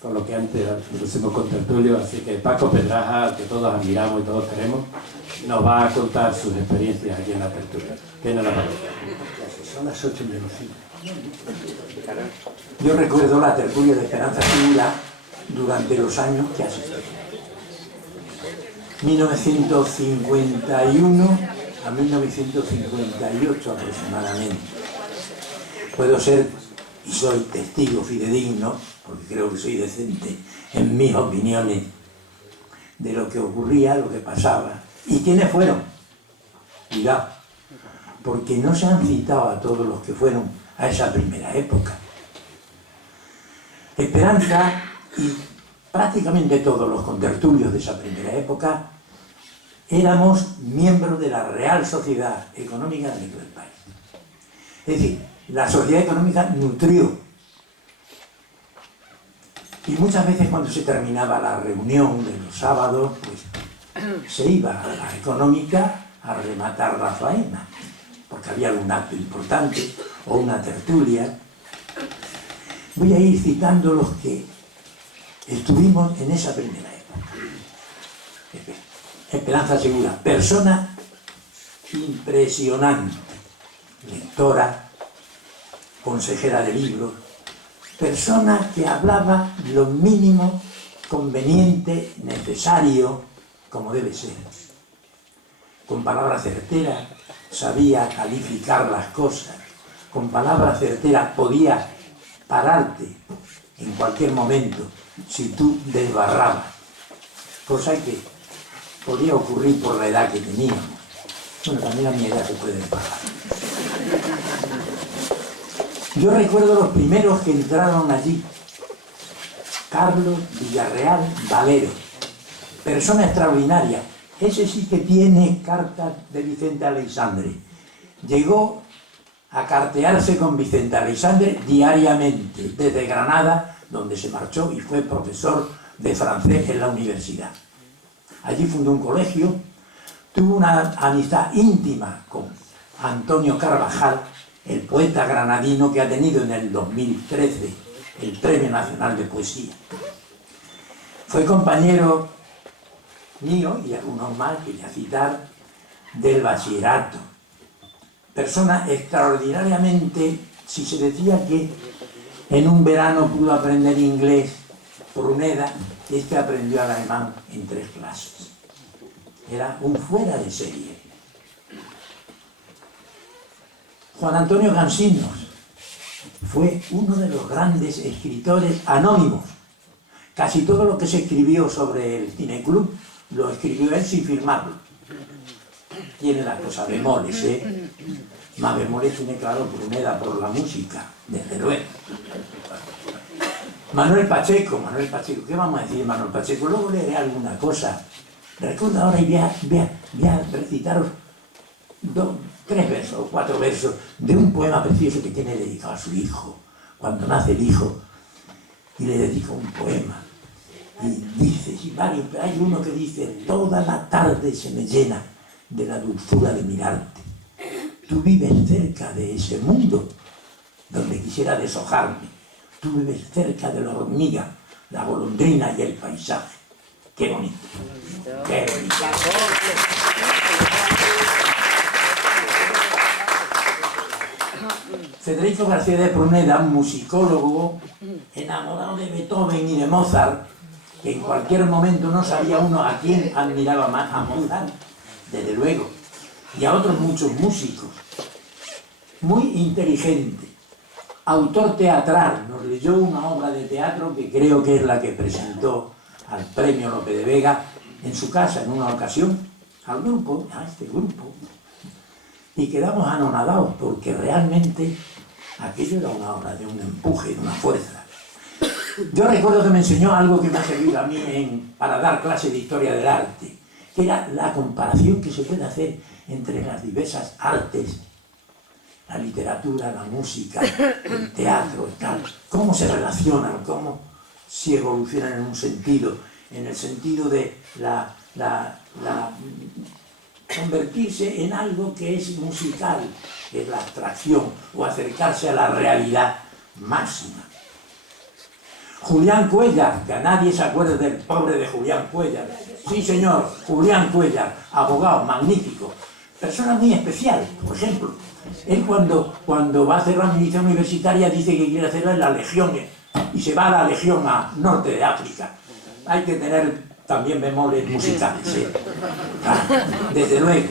coloquiante, al próximo contertulio, así que Paco Pedraja, al que todos admiramos y todos queremos, nos va a contar sus experiencias aquí en la tertulia. Tiene la palabra. Son las 8 menos 5. Yo recuerdo la tertulia de Esperanza Figura durante los años que asistí. 1951 a 1958 aproximadamente. Puedo ser, y soy testigo fidedigno, porque creo que soy decente en mis opiniones de lo que ocurría, lo que pasaba. ¿Y quiénes fueron? Cuidado, porque no se han citado a todos los que fueron a esa primera época. Esperanza y prácticamente todos los contertulios de esa primera época éramos miembros de la Real Sociedad Económica del país. Es decir, la sociedad económica nutrió. Y muchas veces cuando se terminaba la reunión de los sábados, pues se iba a la económica a rematar la faena, porque había algún acto importante o una tertulia. Voy a ir citando los que estuvimos en esa primera época. Esperanza Segura, persona impresionante, lectora, consejera de libros, persona que hablaba lo mínimo conveniente, necesario, como debe ser. Con palabras certeras sabía calificar las cosas, con palabras certeras podía pararte en cualquier momento si tú desbarrabas, cosa que podía ocurrir por la edad que teníamos. Bueno, también a mi edad se puede desbarrar. Yo recuerdo los primeros que entraron allí. Carlos Villarreal Valero, persona extraordinaria. Ese sí que tiene cartas de Vicente Aleixandre. Llegó a cartearse con Vicente Aleixandre diariamente, desde Granada, donde se marchó y fue profesor de francés en la universidad. Allí fundó un colegio, tuvo una amistad íntima con Antonio Carvajal, el poeta granadino que ha tenido en el 2013 el Premio Nacional de Poesía. Fue compañero mío, y algunos más que voy a citar, del bachillerato. Persona extraordinariamente, si se decía que en un verano pudo aprender inglés, Pruneda, es que aprendió alemán en 3 clases. Era un fuera de serie. Juan Antonio Gansinos fue uno de los grandes escritores anónimos. Casi todo lo que se escribió sobre el cineclub lo escribió él sin firmarlo. Tiene la cosa bemoles, ¿eh? Más bemoles tiene claro Pruneda por la música, desde luego. Manuel Pacheco, ¿qué vamos a decir de Manuel Pacheco? Luego leeré alguna cosa. Recuerdo ahora y voy a recitaros 3 versos o 4 versos de un poema precioso que tiene dedicado a su hijo. Cuando nace el hijo, y le dedica un poema. Y dice, sí, varios, pero hay uno que dice: toda la tarde se me llena de la dulzura de mirarte. Tú vives cerca de ese mundo donde quisiera deshojarme. Tú vives cerca de la hormiga, la golondrina y el paisaje. Qué bonito. Qué bonito. Federico García de Pruneda, un musicólogo enamorado de Beethoven y de Mozart, que en cualquier momento no sabía uno a quién admiraba más, a Mozart, desde luego, y a otros muchos músicos. Muy inteligente, autor teatral, nos leyó una obra de teatro que creo que es la que presentó al Premio Lope de Vega en su casa en una ocasión, a este grupo, y quedamos anonadados porque realmente aquello era una obra de un empuje, de una fuerza. Yo recuerdo que me enseñó algo que me ha servido a mí para dar clase de historia del arte, que era la comparación que se puede hacer entre las diversas artes, la literatura, la música, el teatro, tal, cómo se relacionan, cómo se evolucionan en un sentido, en el sentido de convertirse en algo que es musical, que es la abstracción, o acercarse a la realidad máxima. Julián Cuéllar, que a nadie se acuerde del pobre de Julián Cuéllar. Sí, señor, Julián Cuéllar, abogado, magnífico, persona muy especial. Por ejemplo, él cuando va a hacer la milicia universitaria dice que quiere hacerla en la Legión, y se va a la Legión a norte de África. Hay que tener también bemoles musicales, ¿eh? Desde luego.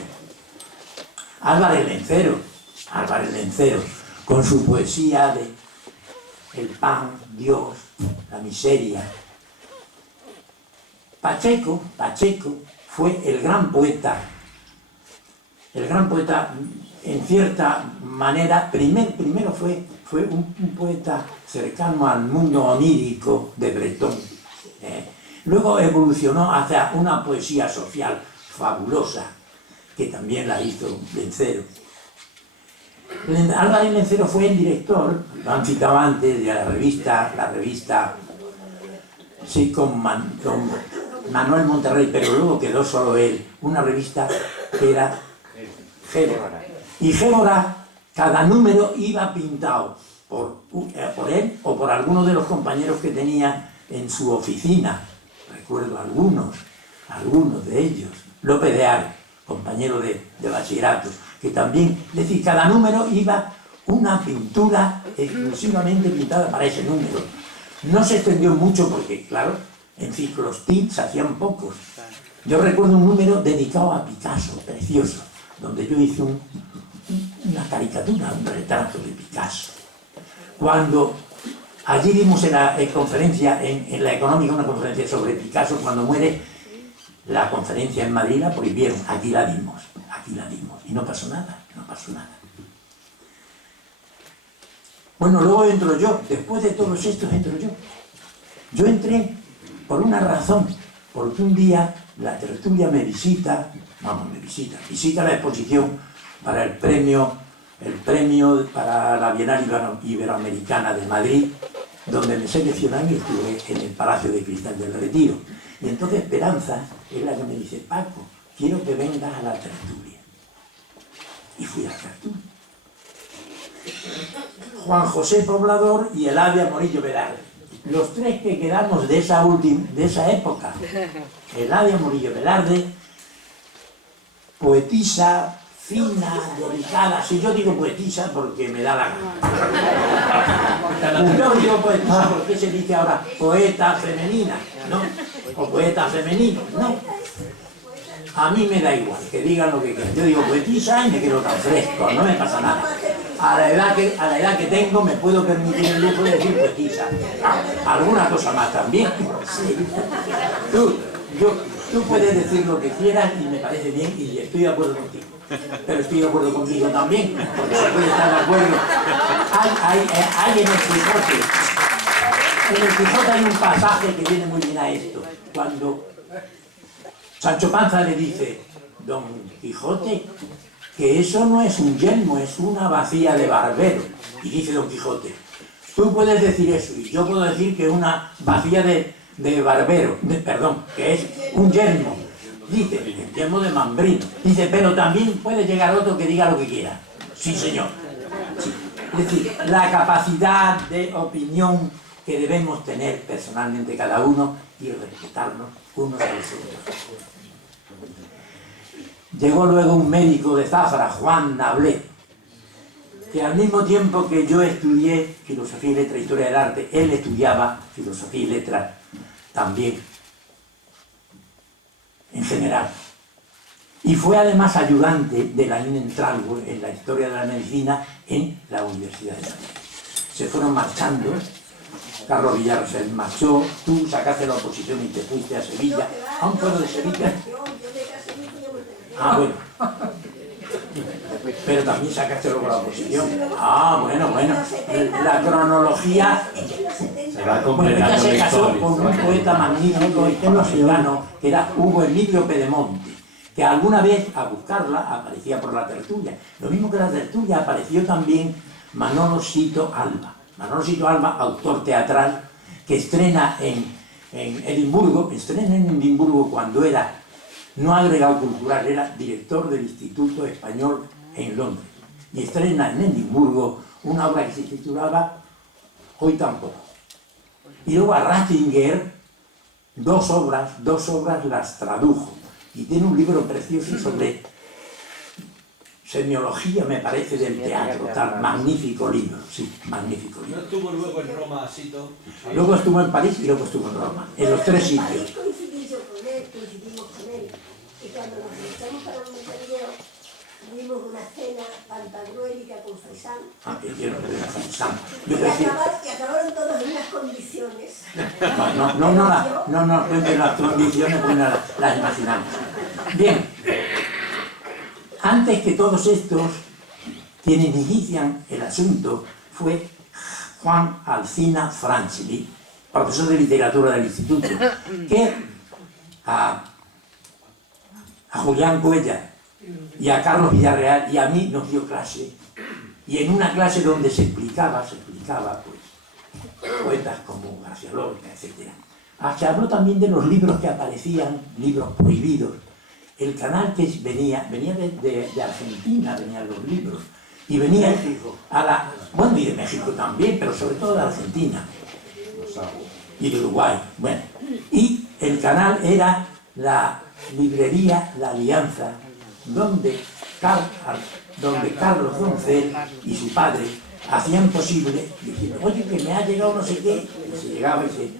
Álvarez Lencero, con su poesía de el pan, Dios, la miseria. Pacheco fue el gran poeta en cierta manera. Primero fue un poeta cercano al mundo onírico de Bretón, luego evolucionó hacia una poesía social fabulosa, que también la hizo Lencero. Álvarez Lencero fue el director, lo han citado antes, de la revista sí, con Manuel Monterrey, pero luego quedó solo él, una revista que era Gébora. Y Gébora, cada número iba pintado por él o por alguno de los compañeros que tenía en su oficina. Recuerdo algunos. algunos de ellos, López de Ar, compañero de bachillerato, que también, es decir, cada número iba una pintura exclusivamente pintada para ese número. No se extendió mucho porque, claro, en ciclos TIC se hacían pocos. Yo recuerdo un número dedicado a Picasso, precioso, donde yo hice una caricatura, un retrato de Picasso. Cuando allí dimos en la conferencia, en la Económica, una conferencia sobre Picasso, cuando muere, la conferencia en Madrid la prohibieron, aquí la dimos, y no pasó nada, no pasó nada. Bueno, luego entro yo, después de todos estos entro yo. Yo entré por una razón, porque un día la tertulia visita la exposición para el premio para la Bienal Iberoamericana de Madrid, donde me seleccionan y estuve en el Palacio de Cristal del Retiro. Y entonces Esperanza es la que me dice: Paco, quiero que vengas a la tertulia. Y fui a la tertulia. Juan José Poblador y Eladia Morillo Velarde, los tres que quedamos de esa época. Eladia Morillo Velarde, poetisa, fina, delicada. Si yo digo poetisa porque me da la gana. Yo digo poetisa porque se dice ahora poeta femenina, ¿no? O poeta femenino, no. A mí me da igual, que digan lo que quieran. Yo digo poetisa y me quedo tan fresco, no me pasa nada. A la edad que tengo me puedo permitir el lujo de decir poetisa. Alguna cosa más también. Sí. Tú puedes decir lo que quieras y me parece bien y estoy de acuerdo contigo. Pero estoy de acuerdo contigo también, porque se puede estar de acuerdo. Hay en el Quijote. En el Quijote hay un pasaje que viene muy bien a esto. Cuando Sancho Panza le dice: Don Quijote, que eso no es un yelmo, es una bacía de barbero. Y dice Don Quijote: tú puedes decir eso, y yo puedo decir que es una bacía de barbero, que es un yelmo. Dice, el yelmo de Mambrino. Dice, pero también puede llegar otro que diga lo que quiera. Sí, señor. Sí. Es decir, la capacidad de opinión que debemos tener personalmente cada uno y respetarnos unos a los otros. Llegó luego un médico de Zafra, Juan Nablé, que al mismo tiempo que yo estudié filosofía y letras, historia del arte, él estudiaba filosofía y letras también, en general. Y fue además ayudante de Laín Entralgo en la historia de la medicina en la Universidad de Madrid. Se fueron marchando, Carlos Villar se marchó, tú sacaste la oposición y te fuiste a Sevilla, a un pueblo de Sevilla. Ah, bueno. Pero también sacaste luego la oposición. Ah, bueno. La cronología. Se va Bueno, ella completando se la casó historia. con un poeta magnífico mexicano, que era Hugo Emilio Pedemonte, que alguna vez a buscarla aparecía por la tertulia. Lo mismo que la tertulia apareció también Manolo Sito Alba. Manolo Sito Alba, autor teatral, que estrena en Edimburgo, cuando era no agregado cultural, era director del Instituto Español en Londres. Y estrena en Edimburgo una obra que se titulaba Hoy tampoco. Y luego a Ratzinger, dos obras las tradujo. Y tiene un libro precioso sobre semiología, me parece, del teatro, tal magnífico libro, sí, magnífico libro. ¿No estuvo luego en Roma, Sito? Luego estuvo en París y luego estuvo en Roma, en los tres sitios. Ahí coincidimos con él. Y cuando nos juntamos para un interior, tuvimos una cena pantagruélica con Faisán. Ah, que quiero que diga Faisán. Y acabaron todos en unas condiciones. No, cuenten las condiciones, pues las imaginamos. Bien, antes que todos estos, quienes inician el asunto fue Juan Alsina Franchelli, profesor de literatura del instituto, que a Julián Cuellar y a Carlos Villarreal y a mí nos dio clase, y en una clase donde se explicaba pues, poetas como García Lorca, etc. Se habló también de los libros que aparecían, libros prohibidos. El canal que venía de Argentina, venían los libros, y venía bueno, y de México también, pero sobre todo de Argentina y de Uruguay. Bueno, y el canal era la librería La Alianza, donde Carlos Doncel y su padre hacían posible, diciendo, oye, que me ha llegado no sé qué, y se llegaba y se...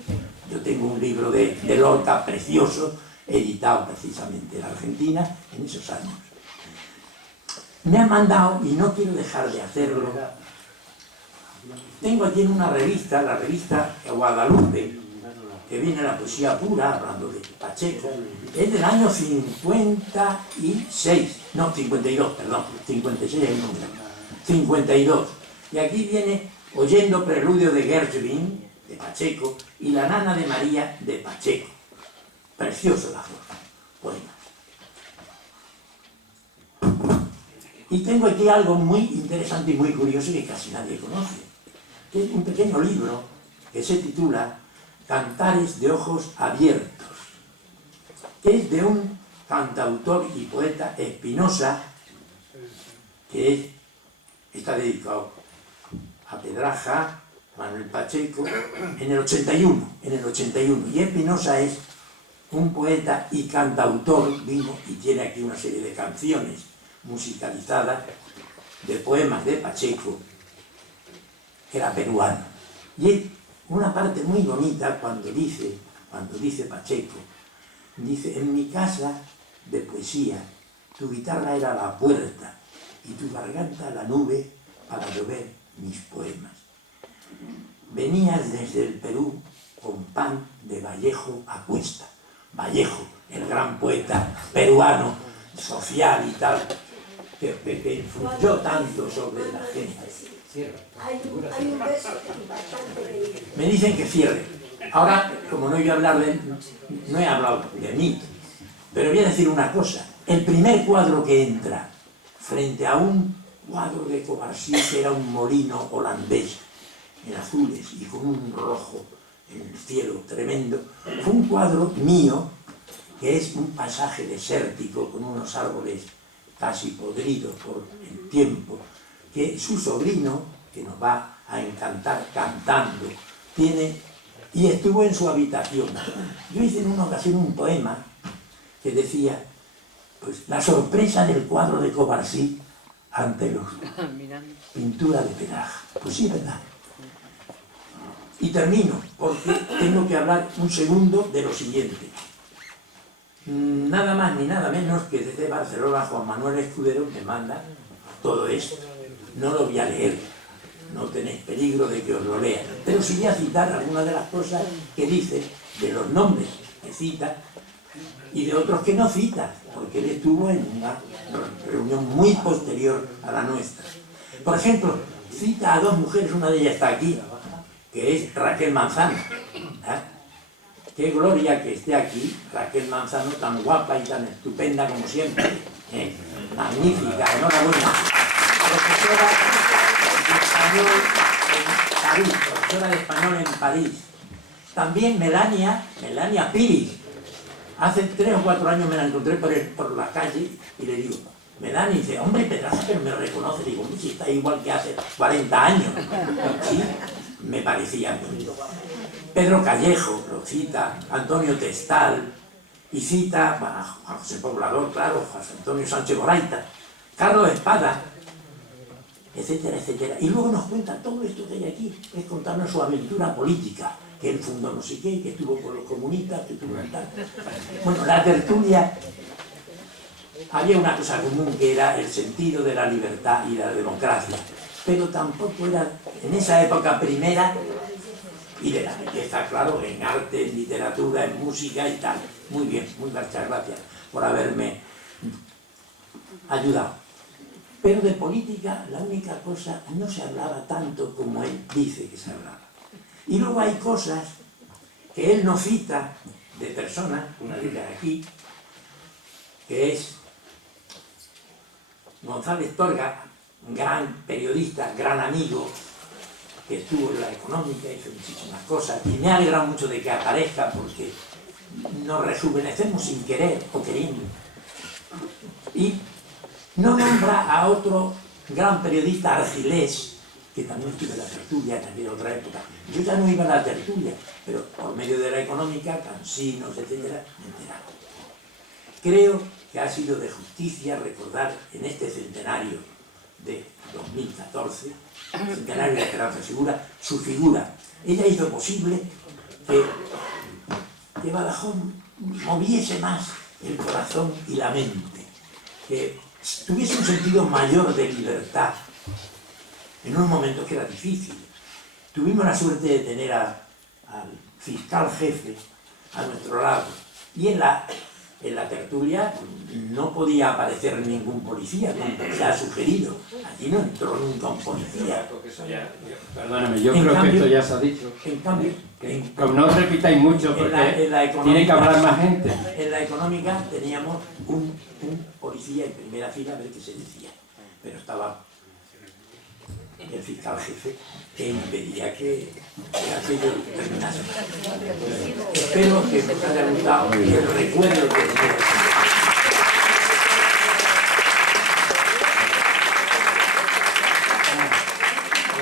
Yo tengo un libro de Lorca precioso, editado precisamente en Argentina en esos años. Me han mandado, y no quiero dejar de hacerlo, tengo aquí en una revista, la revista Guadalupe, que viene la poesía pura, hablando de Pacheco, es del año 56, no, 52, perdón, 56 es el número, 52. Y aquí viene Oyendo Preludio de Gershwin, de Pacheco, y La Nana de María, de Pacheco. Precioso la forma, poema. Y tengo aquí algo muy interesante y muy curioso que casi nadie conoce, que es un pequeño libro que se titula Cantares de ojos abiertos, que es de un cantautor y poeta Espinosa, que está dedicado a Pedraja, Manuel Pacheco, en el 81, y Espinosa es un poeta y cantautor, vino y tiene aquí una serie de canciones musicalizadas de poemas de Pacheco, que era peruano. Y es una parte muy bonita cuando dice Pacheco, dice, en mi casa de poesía, tu guitarra era la puerta y tu garganta la nube para llover mis poemas. Venías desde el Perú con pan de Vallejo a cuesta. Vallejo, el gran poeta peruano, social y tal, que influyó tanto sobre la gente. Hay un verso que es bastante... Me dicen que cierre. Ahora, como no he hablado de mí, pero voy a decir una cosa. El primer cuadro que entra frente a un cuadro de Covarsí, que era un molino holandés, en azules y con un rojo en el cielo tremendo, fue un cuadro mío, que es un pasaje desértico con unos árboles casi podridos por el tiempo, que su sobrino, que nos va a encantar cantando, tiene, y estuvo en su habitación. Yo hice en una ocasión un poema que decía, pues, la sorpresa del cuadro de Covarsí ante los pinturas de Pedraja. Pues sí, ¿verdad? Y termino, porque tengo que hablar un segundo de lo siguiente. Nada más ni nada menos que desde Barcelona Juan Manuel Escudero me manda todo esto. No lo voy a leer, no tenéis peligro de que os lo lea, pero sí voy a citar algunas de las cosas que dice, de los nombres que cita y de otros que no cita, porque él estuvo en una reunión muy posterior a la nuestra. Por ejemplo, cita a dos mujeres, una de ellas está aquí, que es Raquel Manzano. Qué gloria que esté aquí Raquel Manzano, tan guapa y tan estupenda como siempre. Magnífica, enhorabuena. Profesora de español en París. También Melania Piris. Hace 3 o 4 años me la encontré por la calle y le digo, Melania, dice, hombre, Pedraza, pero me reconoce. Digo, si está igual que hace 40 años. Sí, me parecía muy. Pedro Callejo lo cita, Antonio Testal, y cita a Juan José Poblador, claro, José Antonio Sánchez Boraita, Carlos Espada, etcétera, etcétera. Y luego nos cuenta todo esto que hay aquí, es contarnos su aventura política, que él fundó no sé qué, que estuvo con los comunistas, que estuvo en tal. Bueno, la tertulia, había una cosa común que era el sentido de la libertad y de la democracia, pero tampoco era, en esa época primera, y de la belleza, claro, en arte, en literatura, en música y tal. Muy bien, muchas gracias por haberme ayudado. Pero de política, la única cosa, no se hablaba tanto como él dice que se hablaba. Y luego hay cosas que él no cita de personas, una de ellas aquí, que es González Torga, un gran periodista, gran amigo, que estuvo en la Económica, hizo muchísimas cosas, y me alegra mucho de que aparezca porque nos rejuvenecemos sin querer o queriendo. Y no nombra a otro gran periodista argilés, que también estuvo en la tertulia en aquella otra época. Yo ya no iba a la tertulia, pero por medio de la Económica, Cansinos, etcétera, me enteraba. Creo que ha sido de justicia recordar en este centenario de 2014, centenario de Esperanza Segura, su figura. Ella hizo posible que Badajoz moviese más el corazón y la mente, que tuviese un sentido mayor de libertad en unos momentos que era difícil. Tuvimos la suerte de tener al fiscal jefe a nuestro lado, y en la tertulia no podía aparecer ningún policía, como se ha sugerido. Allí no entró nunca un policía. Perdóname, yo creo que esto ya se ha dicho. En cambio, Como no repitáis mucho, porque tiene que hablar más gente. En la económica teníamos un policía en primera fila a ver qué se decía, pero estaba el fiscal jefe que impedía que aquello terminase. Espero que os haya gustado y el recuerdo que tenía.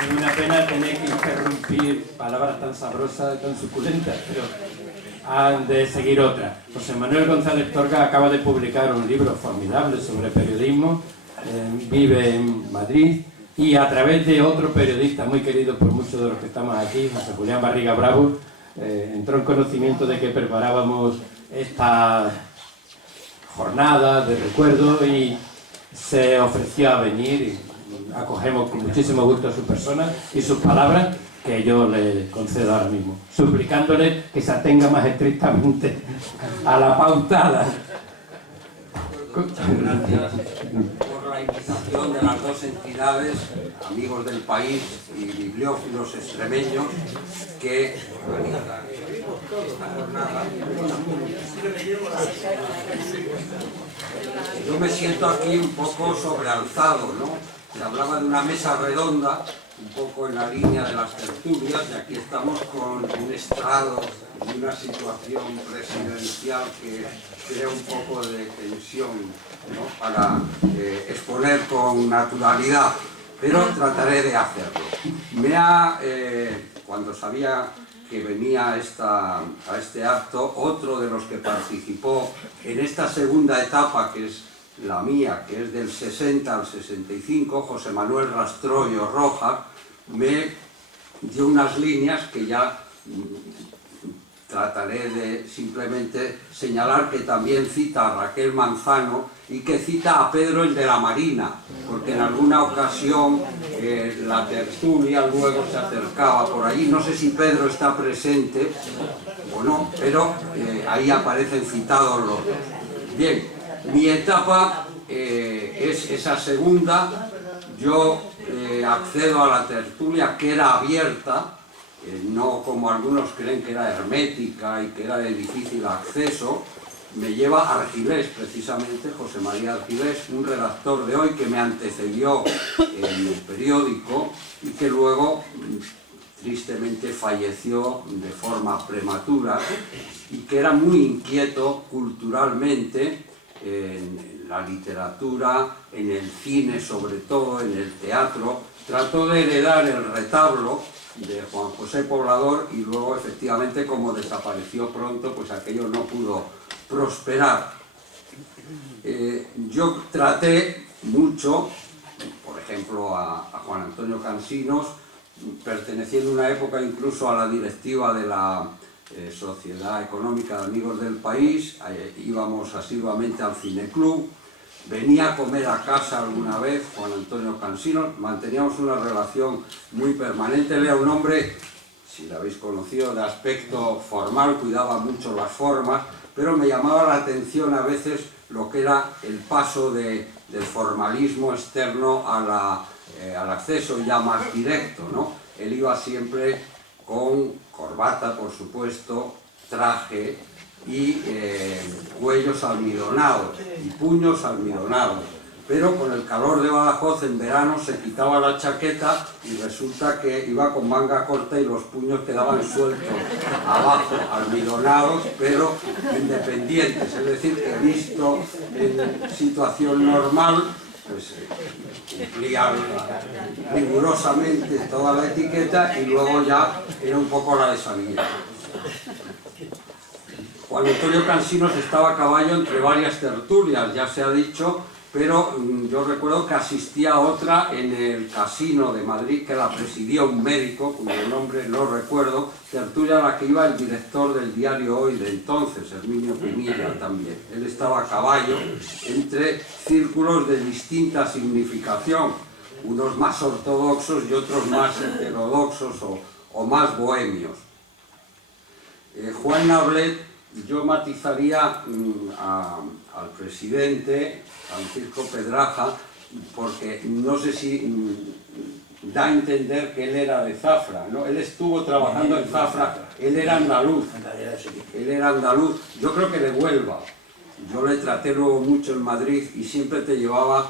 Es una pena tener que interrumpir palabras tan sabrosas y tan suculentas, pero han de seguir otras. José Manuel González Torga acaba de publicar un libro formidable sobre periodismo, vive en Madrid, y a través de otro periodista muy querido por muchos de los que estamos aquí, José Julián Barriga Bravo, entró en conocimiento de que preparábamos esta jornada de recuerdo y se ofreció a venir. Y acogemos con muchísimo gusto a su persona y sus palabras, que yo le concedo ahora mismo, suplicándole que se atenga más estrictamente a la pautada. Muchas gracias por la invitación de las dos entidades, Amigos del País y Bibliófilos Extremeños, que organizan esta jornada. Yo me siento aquí un poco sobrealzado, ¿no? Se hablaba de una mesa redonda, un poco en la línea de las tertulias, y aquí estamos con un estrado y una situación presidencial que crea un poco de tensión, ¿no? Para exponer con naturalidad, pero trataré de hacerlo. Cuando sabía que venía a este acto, otro de los que participó en esta segunda etapa, que es la mía, que es del 60 al 65, José Manuel Rastroyo Rojas, me dio unas líneas que ya trataré de simplemente señalar, que también cita a Raquel Manzano y que cita a Pedro el de la Marina, porque en alguna ocasión la tertulia luego se acercaba por allí. No sé si Pedro está presente o no, pero ahí aparecen citados los dos. Bien. Mi etapa es esa segunda. Yo accedo a la tertulia, que era abierta, no como algunos creen que era hermética y que era de difícil acceso. Me lleva Argilés, precisamente, José María Argilés, un redactor de Hoy que me antecedió en el periódico y que luego tristemente falleció de forma prematura, y que era muy inquieto culturalmente, en la literatura, en el cine sobre todo, en el teatro. Trató de heredar el retablo de Juan José Poblador y luego, efectivamente, como desapareció pronto, pues aquello no pudo prosperar. Yo traté mucho, por ejemplo, a Juan Antonio Cansinos, perteneciendo en una época incluso a la directiva de la Sociedad Económica de Amigos del País. Íbamos asiduamente al cineclub, venía a comer a casa alguna vez Juan Antonio Cansinos, manteníamos una relación muy permanente. Él era un hombre, si lo habéis conocido, de aspecto formal, cuidaba mucho las formas, pero me llamaba la atención a veces lo que era el paso del formalismo externo al acceso ya más directo, ¿no? Él iba siempre con corbata, por supuesto, traje y cuellos almidonados y puños almidonados. Pero con el calor de Badajoz en verano se quitaba la chaqueta y resulta que iba con manga corta y los puños quedaban sueltos abajo, almidonados, pero independientes. Es decir, que visto en situación normal, pues cumplía rigurosamente toda la etiqueta, y luego ya era un poco la desabilidad. Juan Antonio Cansinos estaba a caballo entre varias tertulias, ya se ha dicho, pero yo recuerdo que asistía a otra en el Casino de Madrid, que la presidía un médico, cuyo nombre no recuerdo, tertulia a la que iba el director del diario Hoy de entonces, Herminio Pinilla también. Él estaba a caballo entre círculos de distinta significación, unos más ortodoxos y otros más heterodoxos o más bohemios. Juan Nablet, yo matizaría al presidente Francisco Pedraja, porque no sé si da a entender que él era de Zafra, ¿no? Él estuvo trabajando en Zafra, él era andaluz, yo creo que de Huelva. Yo le traté luego mucho en Madrid y siempre te llevaba,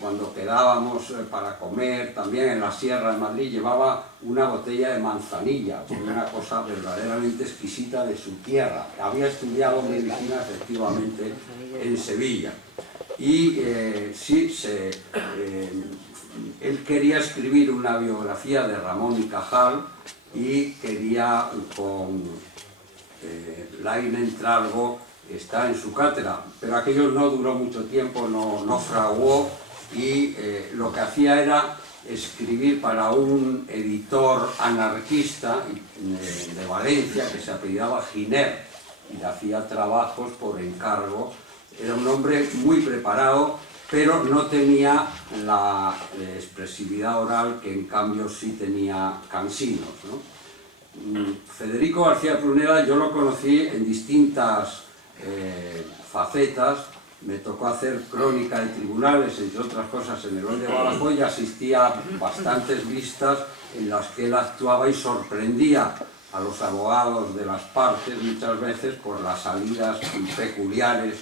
cuando quedábamos para comer, también en la Sierra de Madrid, llevaba una botella de manzanilla, una cosa verdaderamente exquisita de su tierra. Había estudiado medicina efectivamente en Sevilla. Y él quería escribir una biografía de Ramón y Cajal y quería con Lain Entralgo estar en su cátedra, pero aquello no duró mucho tiempo, no fraguó, y lo que hacía era escribir para un editor anarquista de Valencia que se apellidaba Giner y le hacía trabajos por encargo. Era un hombre muy preparado, pero no tenía la expresividad oral que en cambio sí tenía Cansinos, ¿no? Federico García Pruneda yo lo conocí en distintas facetas. Me tocó hacer crónica de tribunales, entre otras cosas, en el Hoy de Badajoz, y asistía a bastantes vistas en las que él actuaba y sorprendía a los abogados de las partes muchas veces por las salidas peculiares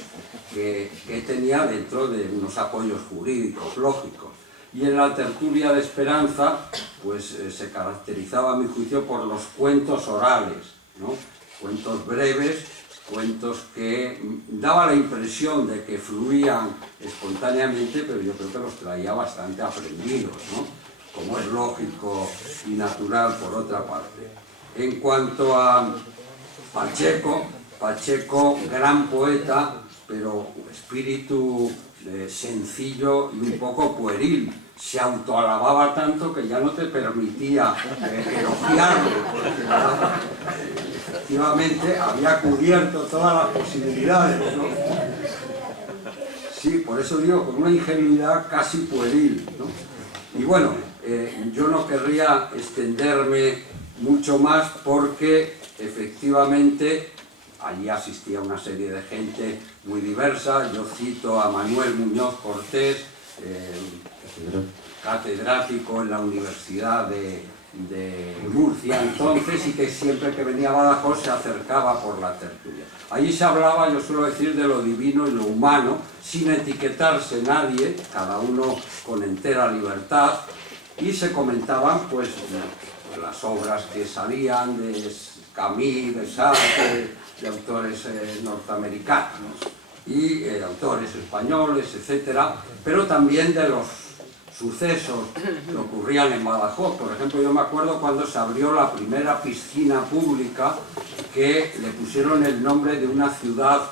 que tenía dentro de unos apoyos jurídicos lógicos. Y en la tertulia de Esperanza pues se caracterizaba, a mi juicio, por los cuentos orales, ¿no? Cuentos breves, cuentos que daba la impresión de que fluían espontáneamente, pero yo creo que los traía bastante aprendidos, ¿no? Como es lógico y natural por otra parte. En cuanto a Pacheco, gran poeta, pero espíritu sencillo y un poco pueril. Se autoalababa tanto que ya no te permitía elogiarlo, porque efectivamente había cubierto todas las posibilidades, ¿no? Sí, por eso digo, con una ingenuidad casi pueril, ¿no? Y bueno, yo no querría extenderme mucho más porque efectivamente allí asistía una serie de gente muy diversa. Yo cito a Manuel Muñoz Cortés, catedrático en la Universidad de Murcia entonces, y que siempre que venía a Badajoz se acercaba por la tertulia. Allí se hablaba, yo suelo decir, de lo divino y lo humano, sin etiquetarse nadie, cada uno con entera libertad, y se comentaban pues las obras que salían de Camus, de Sartre, de autores norteamericanos y autores españoles, etcétera, pero también de los sucesos que ocurrían en Badajoz. Por ejemplo, yo me acuerdo cuando se abrió la primera piscina pública, que le pusieron el nombre de una ciudad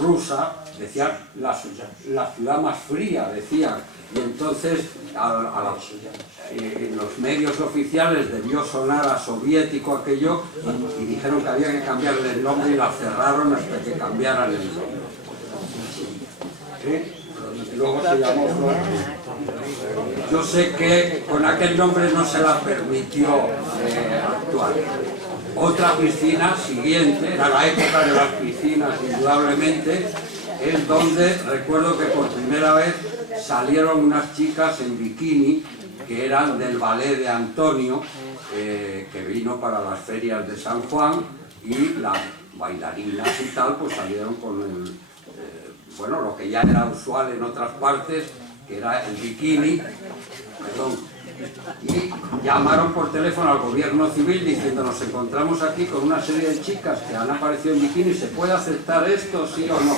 rusa, decían la ciudad más fría, decían, y entonces en los medios oficiales debió sonar a soviético aquello, y dijeron que había que cambiarle el nombre y la cerraron hasta que cambiaran el nombre. ¿Sí? Luego se llamó Flor. Yo sé que con aquel nombre no se la permitió actuar. Otra piscina siguiente, era la época de las piscinas indudablemente, es donde recuerdo que por primera vez salieron unas chicas en bikini que eran del ballet de Antonio, que vino para las ferias de San Juan, y las bailarinas y tal pues salieron con el, bueno, lo que ya era usual en otras partes, que era el bikini, y llamaron por teléfono al gobierno civil diciendo: nos encontramos aquí con una serie de chicas que han aparecido en bikini, ¿se puede aceptar esto, sí o no?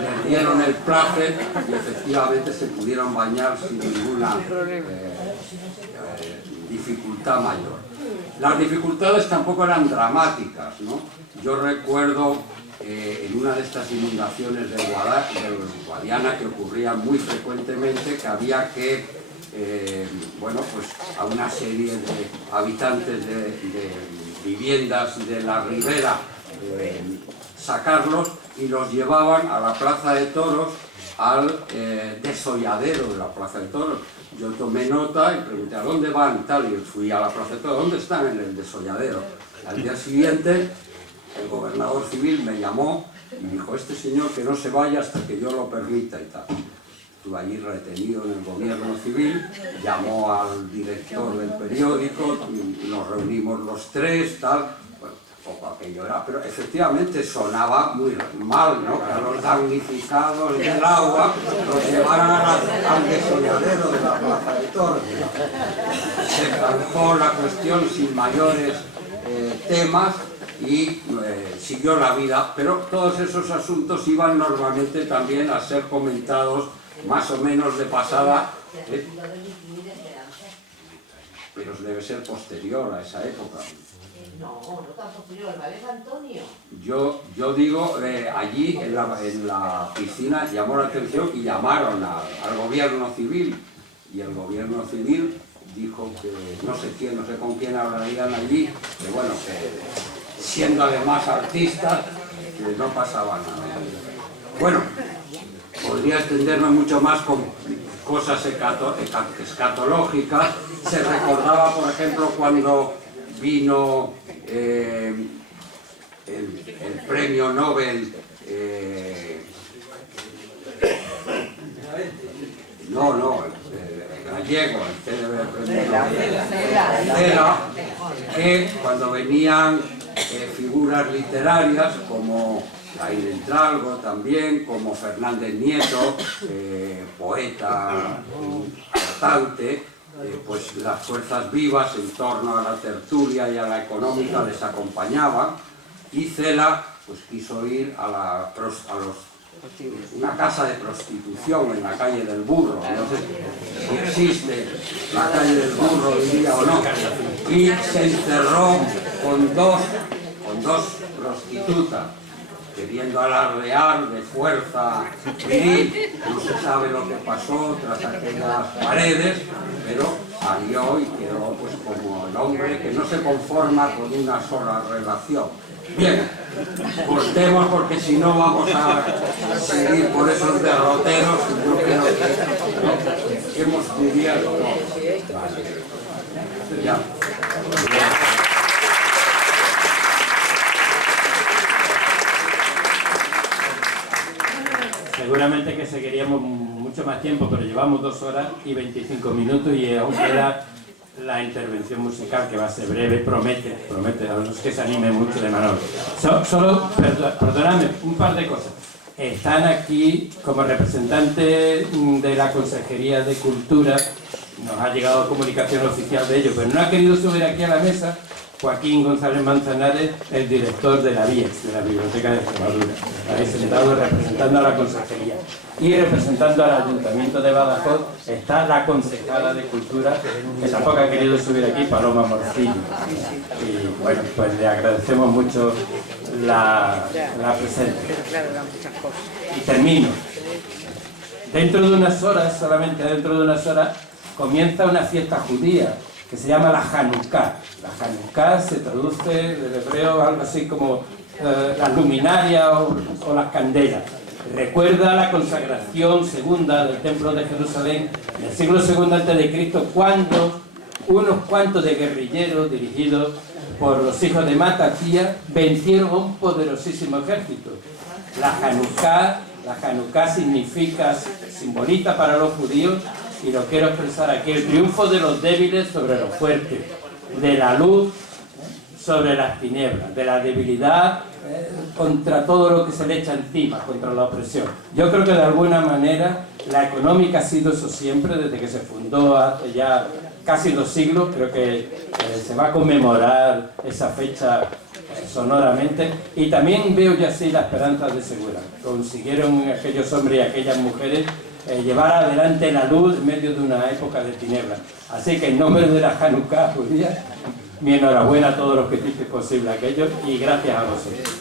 Les dieron el placer y efectivamente se pudieron bañar sin ninguna dificultad mayor. Las dificultades tampoco eran dramáticas, ¿no? Yo recuerdo en una de estas inundaciones del Guadiana, que ocurrían muy frecuentemente, que había que, bueno, pues a una serie de habitantes de viviendas de la ribera, sacarlos y los llevaban a la Plaza de Toros, al desolladero de la Plaza de Toros. Yo tomé nota y pregunté ¿a dónde van? Tal, y fui a la Plaza de Toros. ¿Dónde están? En el desolladero. Al día siguiente el gobernador civil me llamó y dijo: este señor que no se vaya hasta que yo lo permita y tal. Estuve allí retenido en el gobierno civil, llamó al director del periódico, nos reunimos los tres, tal. Bueno, poco aquello era, pero efectivamente sonaba muy mal, ¿no? Que a los damnificados del agua los llevaran al desolladero de la Plaza de Toros. Se zanjó la cuestión sin mayores temas y siguió la vida, pero todos esos asuntos iban normalmente también a ser comentados más o menos de pasada, pero debe ser posterior a esa época. No, no tan posterior, ¿vale, Antonio? Yo digo, allí en la piscina llamó la atención y llamaron al gobierno civil, y el gobierno civil dijo que no sé quién, no sé con quién hablarían allí, que bueno, que siendo además artistas, que no pasaba nada. Bueno, podría extenderme mucho más con cosas escatológicas. Se recordaba, por ejemplo, cuando vino el premio Nobel, gallego, el premio Nobel, que cuando venían figuras literarias como Laín Entralgo también, como Fernández Nieto, poeta importante, pues las fuerzas vivas en torno a la tertulia y a la económica les acompañaban, y Cela pues quiso ir a una casa de prostitución en la calle del Burro, no sé si existe la calle del Burro hoy día o no, y se encerró con dos prostitutas, queriendo alardear de fuerza viril. No se sabe lo que pasó tras aquellas paredes, pero salió y quedó pues como el hombre que no se conforma con una sola relación. Bien, cortemos porque si no vamos a seguir por esos derroteros. Yo creo que hemos cubierto. Vale. Ya. Seguramente que seguiríamos mucho más tiempo, pero llevamos 2 horas y 25 minutos y aún queda la intervención musical, que va a ser breve, promete a los que se animen mucho de Manolo. Solo, perdonadme, un par de cosas. Están aquí como representantes de la Consejería de Cultura, nos ha llegado comunicación oficial de ellos, pero no ha querido subir aquí a la mesa Joaquín González Manzanares, el director de la BIEX, de la Biblioteca de Extremadura. Ahí sentado representando a la Consejería. Y representando al Ayuntamiento de Badajoz está la concejala de Cultura, que tampoco ha querido subir aquí, Paloma Morcillo. Y bueno, pues le agradecemos mucho la presencia. Y termino. Dentro de unas horas, solamente dentro de unas horas, comienza una fiesta judía que se llama la Hanukkah. La Hanukkah se traduce del hebreo algo así como las luminarias o las candelas. Recuerda la consagración segunda del Templo de Jerusalén en el siglo II a.C., cuando unos cuantos de guerrilleros dirigidos por los hijos de Matatía vencieron a un poderosísimo ejército. La Hanukkah simboliza para los judíos, y lo quiero expresar aquí, el triunfo de los débiles sobre los fuertes, de la luz sobre las tinieblas, de la debilidad contra todo lo que se le echa encima, contra la opresión. Yo creo que de alguna manera la económica ha sido eso siempre, desde que se fundó hace ya casi 2 siglos. Creo que se va a conmemorar esa fecha sonoramente, y también veo ya así la esperanza de Segura. Consiguieron aquellos hombres y aquellas mujeres llevar adelante la luz en medio de una época de tinieblas. Así que en nombre de la Hanukkah judía, mi enhorabuena a todos los que hiciste posible aquello, y gracias a vosotros.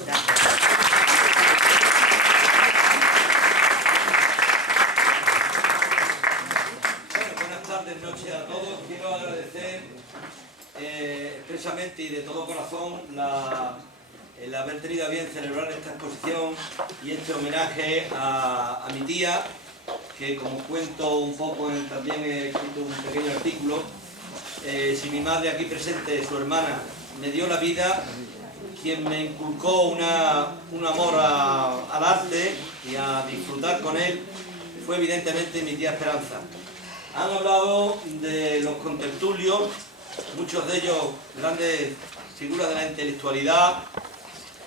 inmensamente y de todo corazón el haber tenido a bien celebrar esta exposición y este homenaje a mi tía, que como cuento un poco, también he escrito un pequeño artículo. Si mi madre aquí presente, su hermana, me dio la vida, quien me inculcó un amor al arte y a disfrutar con él fue evidentemente mi tía Esperanza. Han hablado de los contertulios, muchos de ellos grandes figuras de la intelectualidad,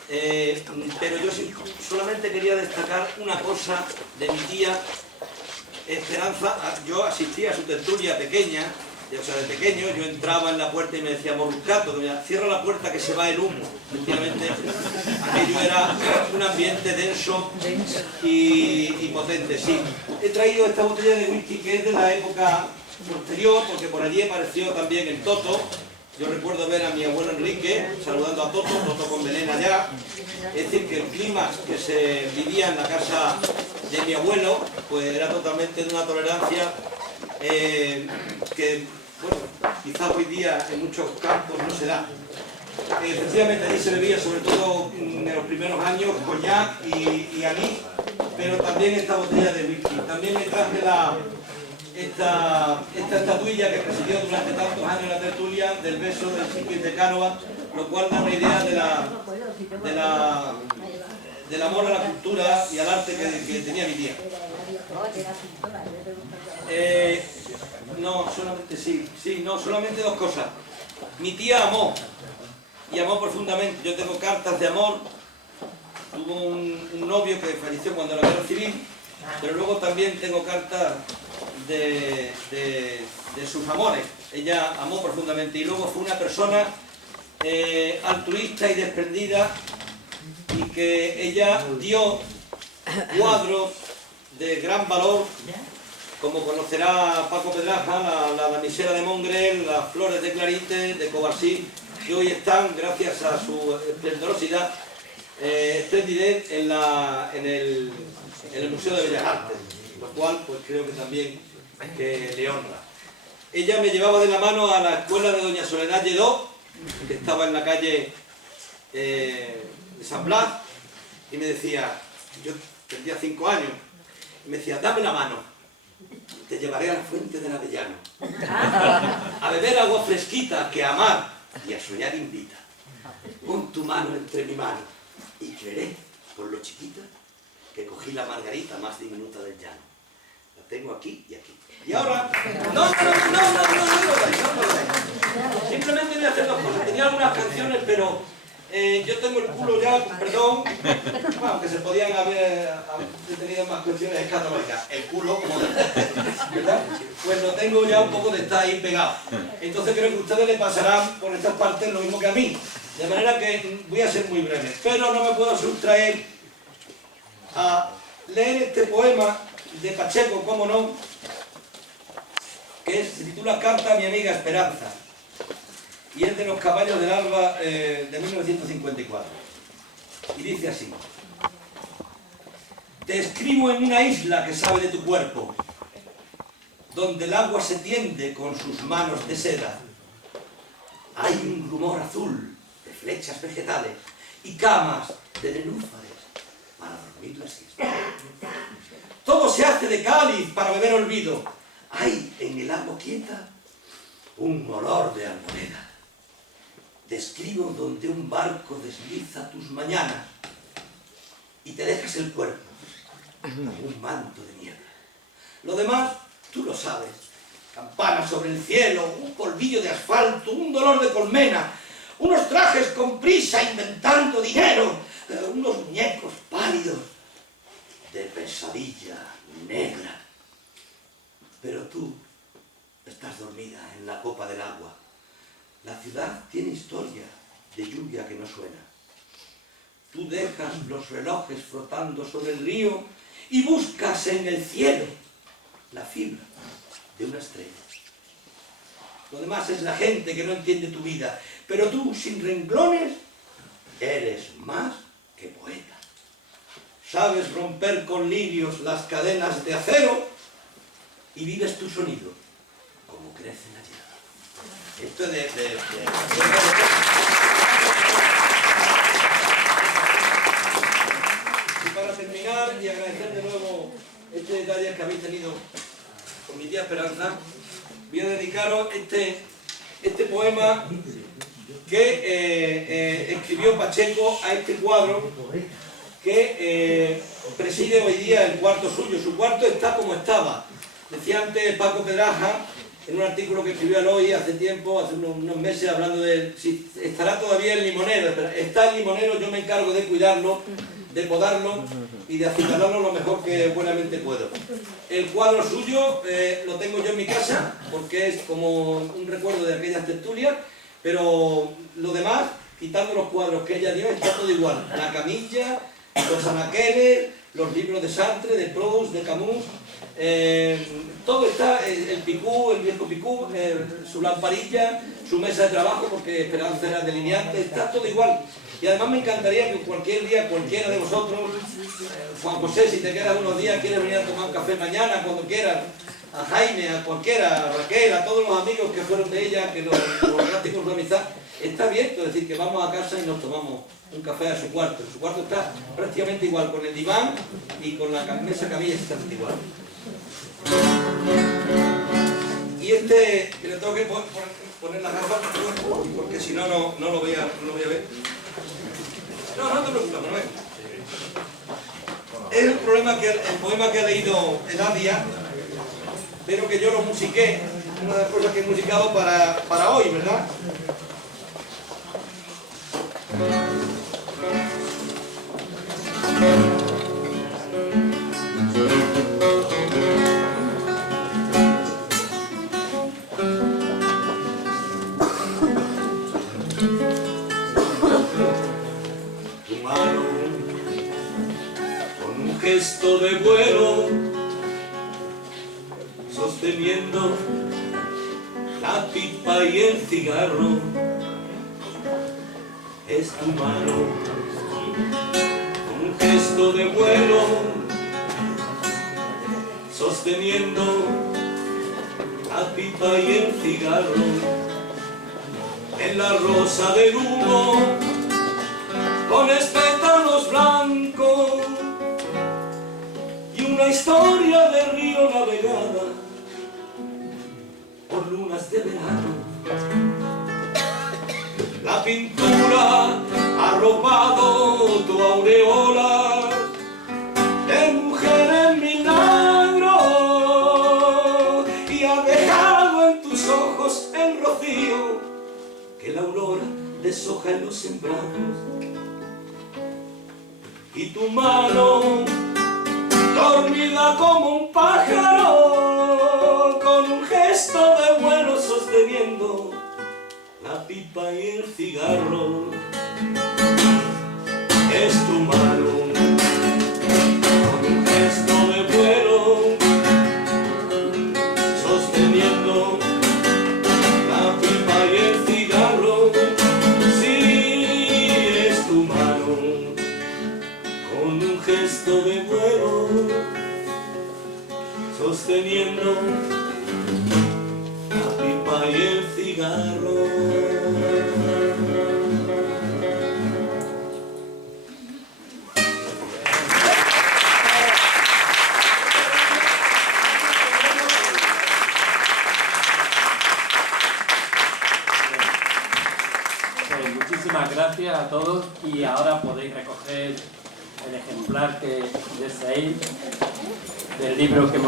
pero yo solamente quería destacar una cosa de mi tía Esperanza. Yo asistía a su tertulia pequeña, o sea, de pequeño, yo entraba en la puerta y me decía Morruscato, que me cierra la puerta que se va el humo. Efectivamente, aquello era un ambiente denso y potente, sí. He traído esta botella de whisky que es de la época posterior, porque por allí apareció también el Toto. Yo recuerdo ver a mi abuelo Enrique saludando a Toto con melena allá. Es decir, que el clima que se vivía en la casa de mi abuelo, pues era totalmente de una tolerancia que, bueno, quizás hoy día en muchos campos no se da. Efectivamente allí se bebía, sobre todo en los primeros años, coñac y anís, pero también esta botella de whisky. También me traje esta estatuilla que presidió durante tantos años la tertulia del beso del Chiquis de Cánova, lo cual da una idea del amor a la cultura y al arte que tenía mi tía. No, solamente dos cosas. Mi tía amó, y amó profundamente. Yo tengo cartas de amor. Tuvo un novio que falleció cuando la guerra civil, pero luego también tengo cartas de sus amores. Ella amó profundamente y luego fue una persona altruista y desprendida, y que ella dio cuadros de gran valor, como conocerá Paco Pedraja, la damisela de Mongrel, las flores de Clarite, de Covarsí, que hoy están, gracias a su esplendorosidad, esplendidez, en el Museo de Bellas Artes, lo cual pues creo que también que le honra. Ella me llevaba de la mano a la escuela de doña Soledad Lledó, que estaba en la calle de San Blas, y me decía, yo tendría 5 años, y me decía, dame la mano, te llevaré a la fuente del Avellano, a beber agua fresquita que a amar y a soñar invita. Pon tu mano entre mi mano y creeré, por lo chiquita, que cogí la margarita más diminuta del llano. La tengo aquí y aquí. Y ahora... No, simplemente voy a hacer dos cosas. Tenía algunas canciones, pero yo tengo el culo ya, perdón, bueno, que se podían haber tenido más cuestiones escatológicas. El culo, como ¿verdad? Pues lo tengo ya un poco de estar ahí pegado. Entonces creo que a ustedes les pasarán por estas partes lo mismo que a mí. De manera que voy a ser muy breve. Pero no me puedo sustraer a leer este poema de Pacheco, cómo no, que se titula Carta a mi amiga Esperanza, y es de Los caballos del alba de 1954. Y dice así: te escribo en una isla que sabe de tu cuerpo, donde el agua se tiende con sus manos de seda. Hay un rumor azul de flechas vegetales y camas de nenúfares para dormir la siesta. Todo se hace de cáliz para beber olvido. Hay en el agua quieta un olor de almoreda. Describo donde un barco desliza tus mañanas y te dejas el cuerpo como un manto de niebla. Lo demás, tú lo sabes. Campanas sobre el cielo, un polvillo de asfalto, un dolor de colmena, unos trajes con prisa inventando dinero, unos muñecos pálidos de pesadilla negra. Pero tú estás dormida en la copa del agua. La ciudad tiene historia de lluvia que no suena. Tú dejas los relojes flotando sobre el río y buscas en el cielo la fibra de una estrella. Lo demás es la gente que no entiende tu vida, pero tú, sin renglones, eres más que poeta. Sabes romper con lirios las cadenas de acero y vives tu sonido como crece la hierba. Esto es de poema que escribió Pacheco a este cuadro que preside hoy día el cuarto suyo. Su cuarto está como estaba. Decía antes Paco Pedraja, en un artículo que escribió hoy hace tiempo, hace unos meses, hablando de si estará todavía el limonero. Está el limonero, yo me encargo de cuidarlo, de podarlo y de acicalarlo lo mejor que buenamente puedo. El cuadro suyo lo tengo yo en mi casa, porque es como un recuerdo de aquellas tertulias, pero lo demás, quitando los cuadros que ella dio, está todo igual. La camilla, los anaqueles, los libros de Sartre, de Proust, de Camus, todo está, el picú, el viejo picú, su lamparilla, su mesa de trabajo, porque Esperanza era delineante, está todo igual. Y además me encantaría que cualquier día, cualquiera de vosotros, Juan José, si te quedas unos días, quieres venir a tomar un café mañana, cuando quieras, a Jaime, a cualquiera, a Raquel, a todos los amigos que fueron de ella, que los gráficos de amistad, está abierto, es decir, que vamos a casa y nos tomamos un café a su cuarto. Su cuarto está prácticamente igual, con el diván y con la mesa camilla exactamente igual. Y este, que le tengo que poner las gafas, porque si no, no lo voy a ver. No te preocupes, Manuel. Es el poema que ha leído Eladia, pero que yo lo musiqué, una de las cosas que he musicado para hoy, ¿verdad? Tu mano, con un gesto de vuelo, sosteniendo la pipa y el cigarro, es tu mano, con un gesto de vuelo, sosteniendo la pipa y el cigarro, en la rosa del humo, con pétalos blancos y una historia de río navegada por lunas de verano. La pintura ha robado tu aureola de mujer en milagro y ha dejado en tus ojos el rocío que la aurora deshoja en los sembrados. Y tu mano, dormida como un pájaro, con un gesto de vuelo sosteniendo la pipa y el cigarro, es tu mano, con un gesto de vuelo, sosteniendo la pipa y el cigarro, sí, es tu mano, con un gesto de vuelo, sosteniendo la pipa y el cigarro. Muchísimas gracias a todos y ahora podéis recoger el ejemplar que deseéis del libro que hemos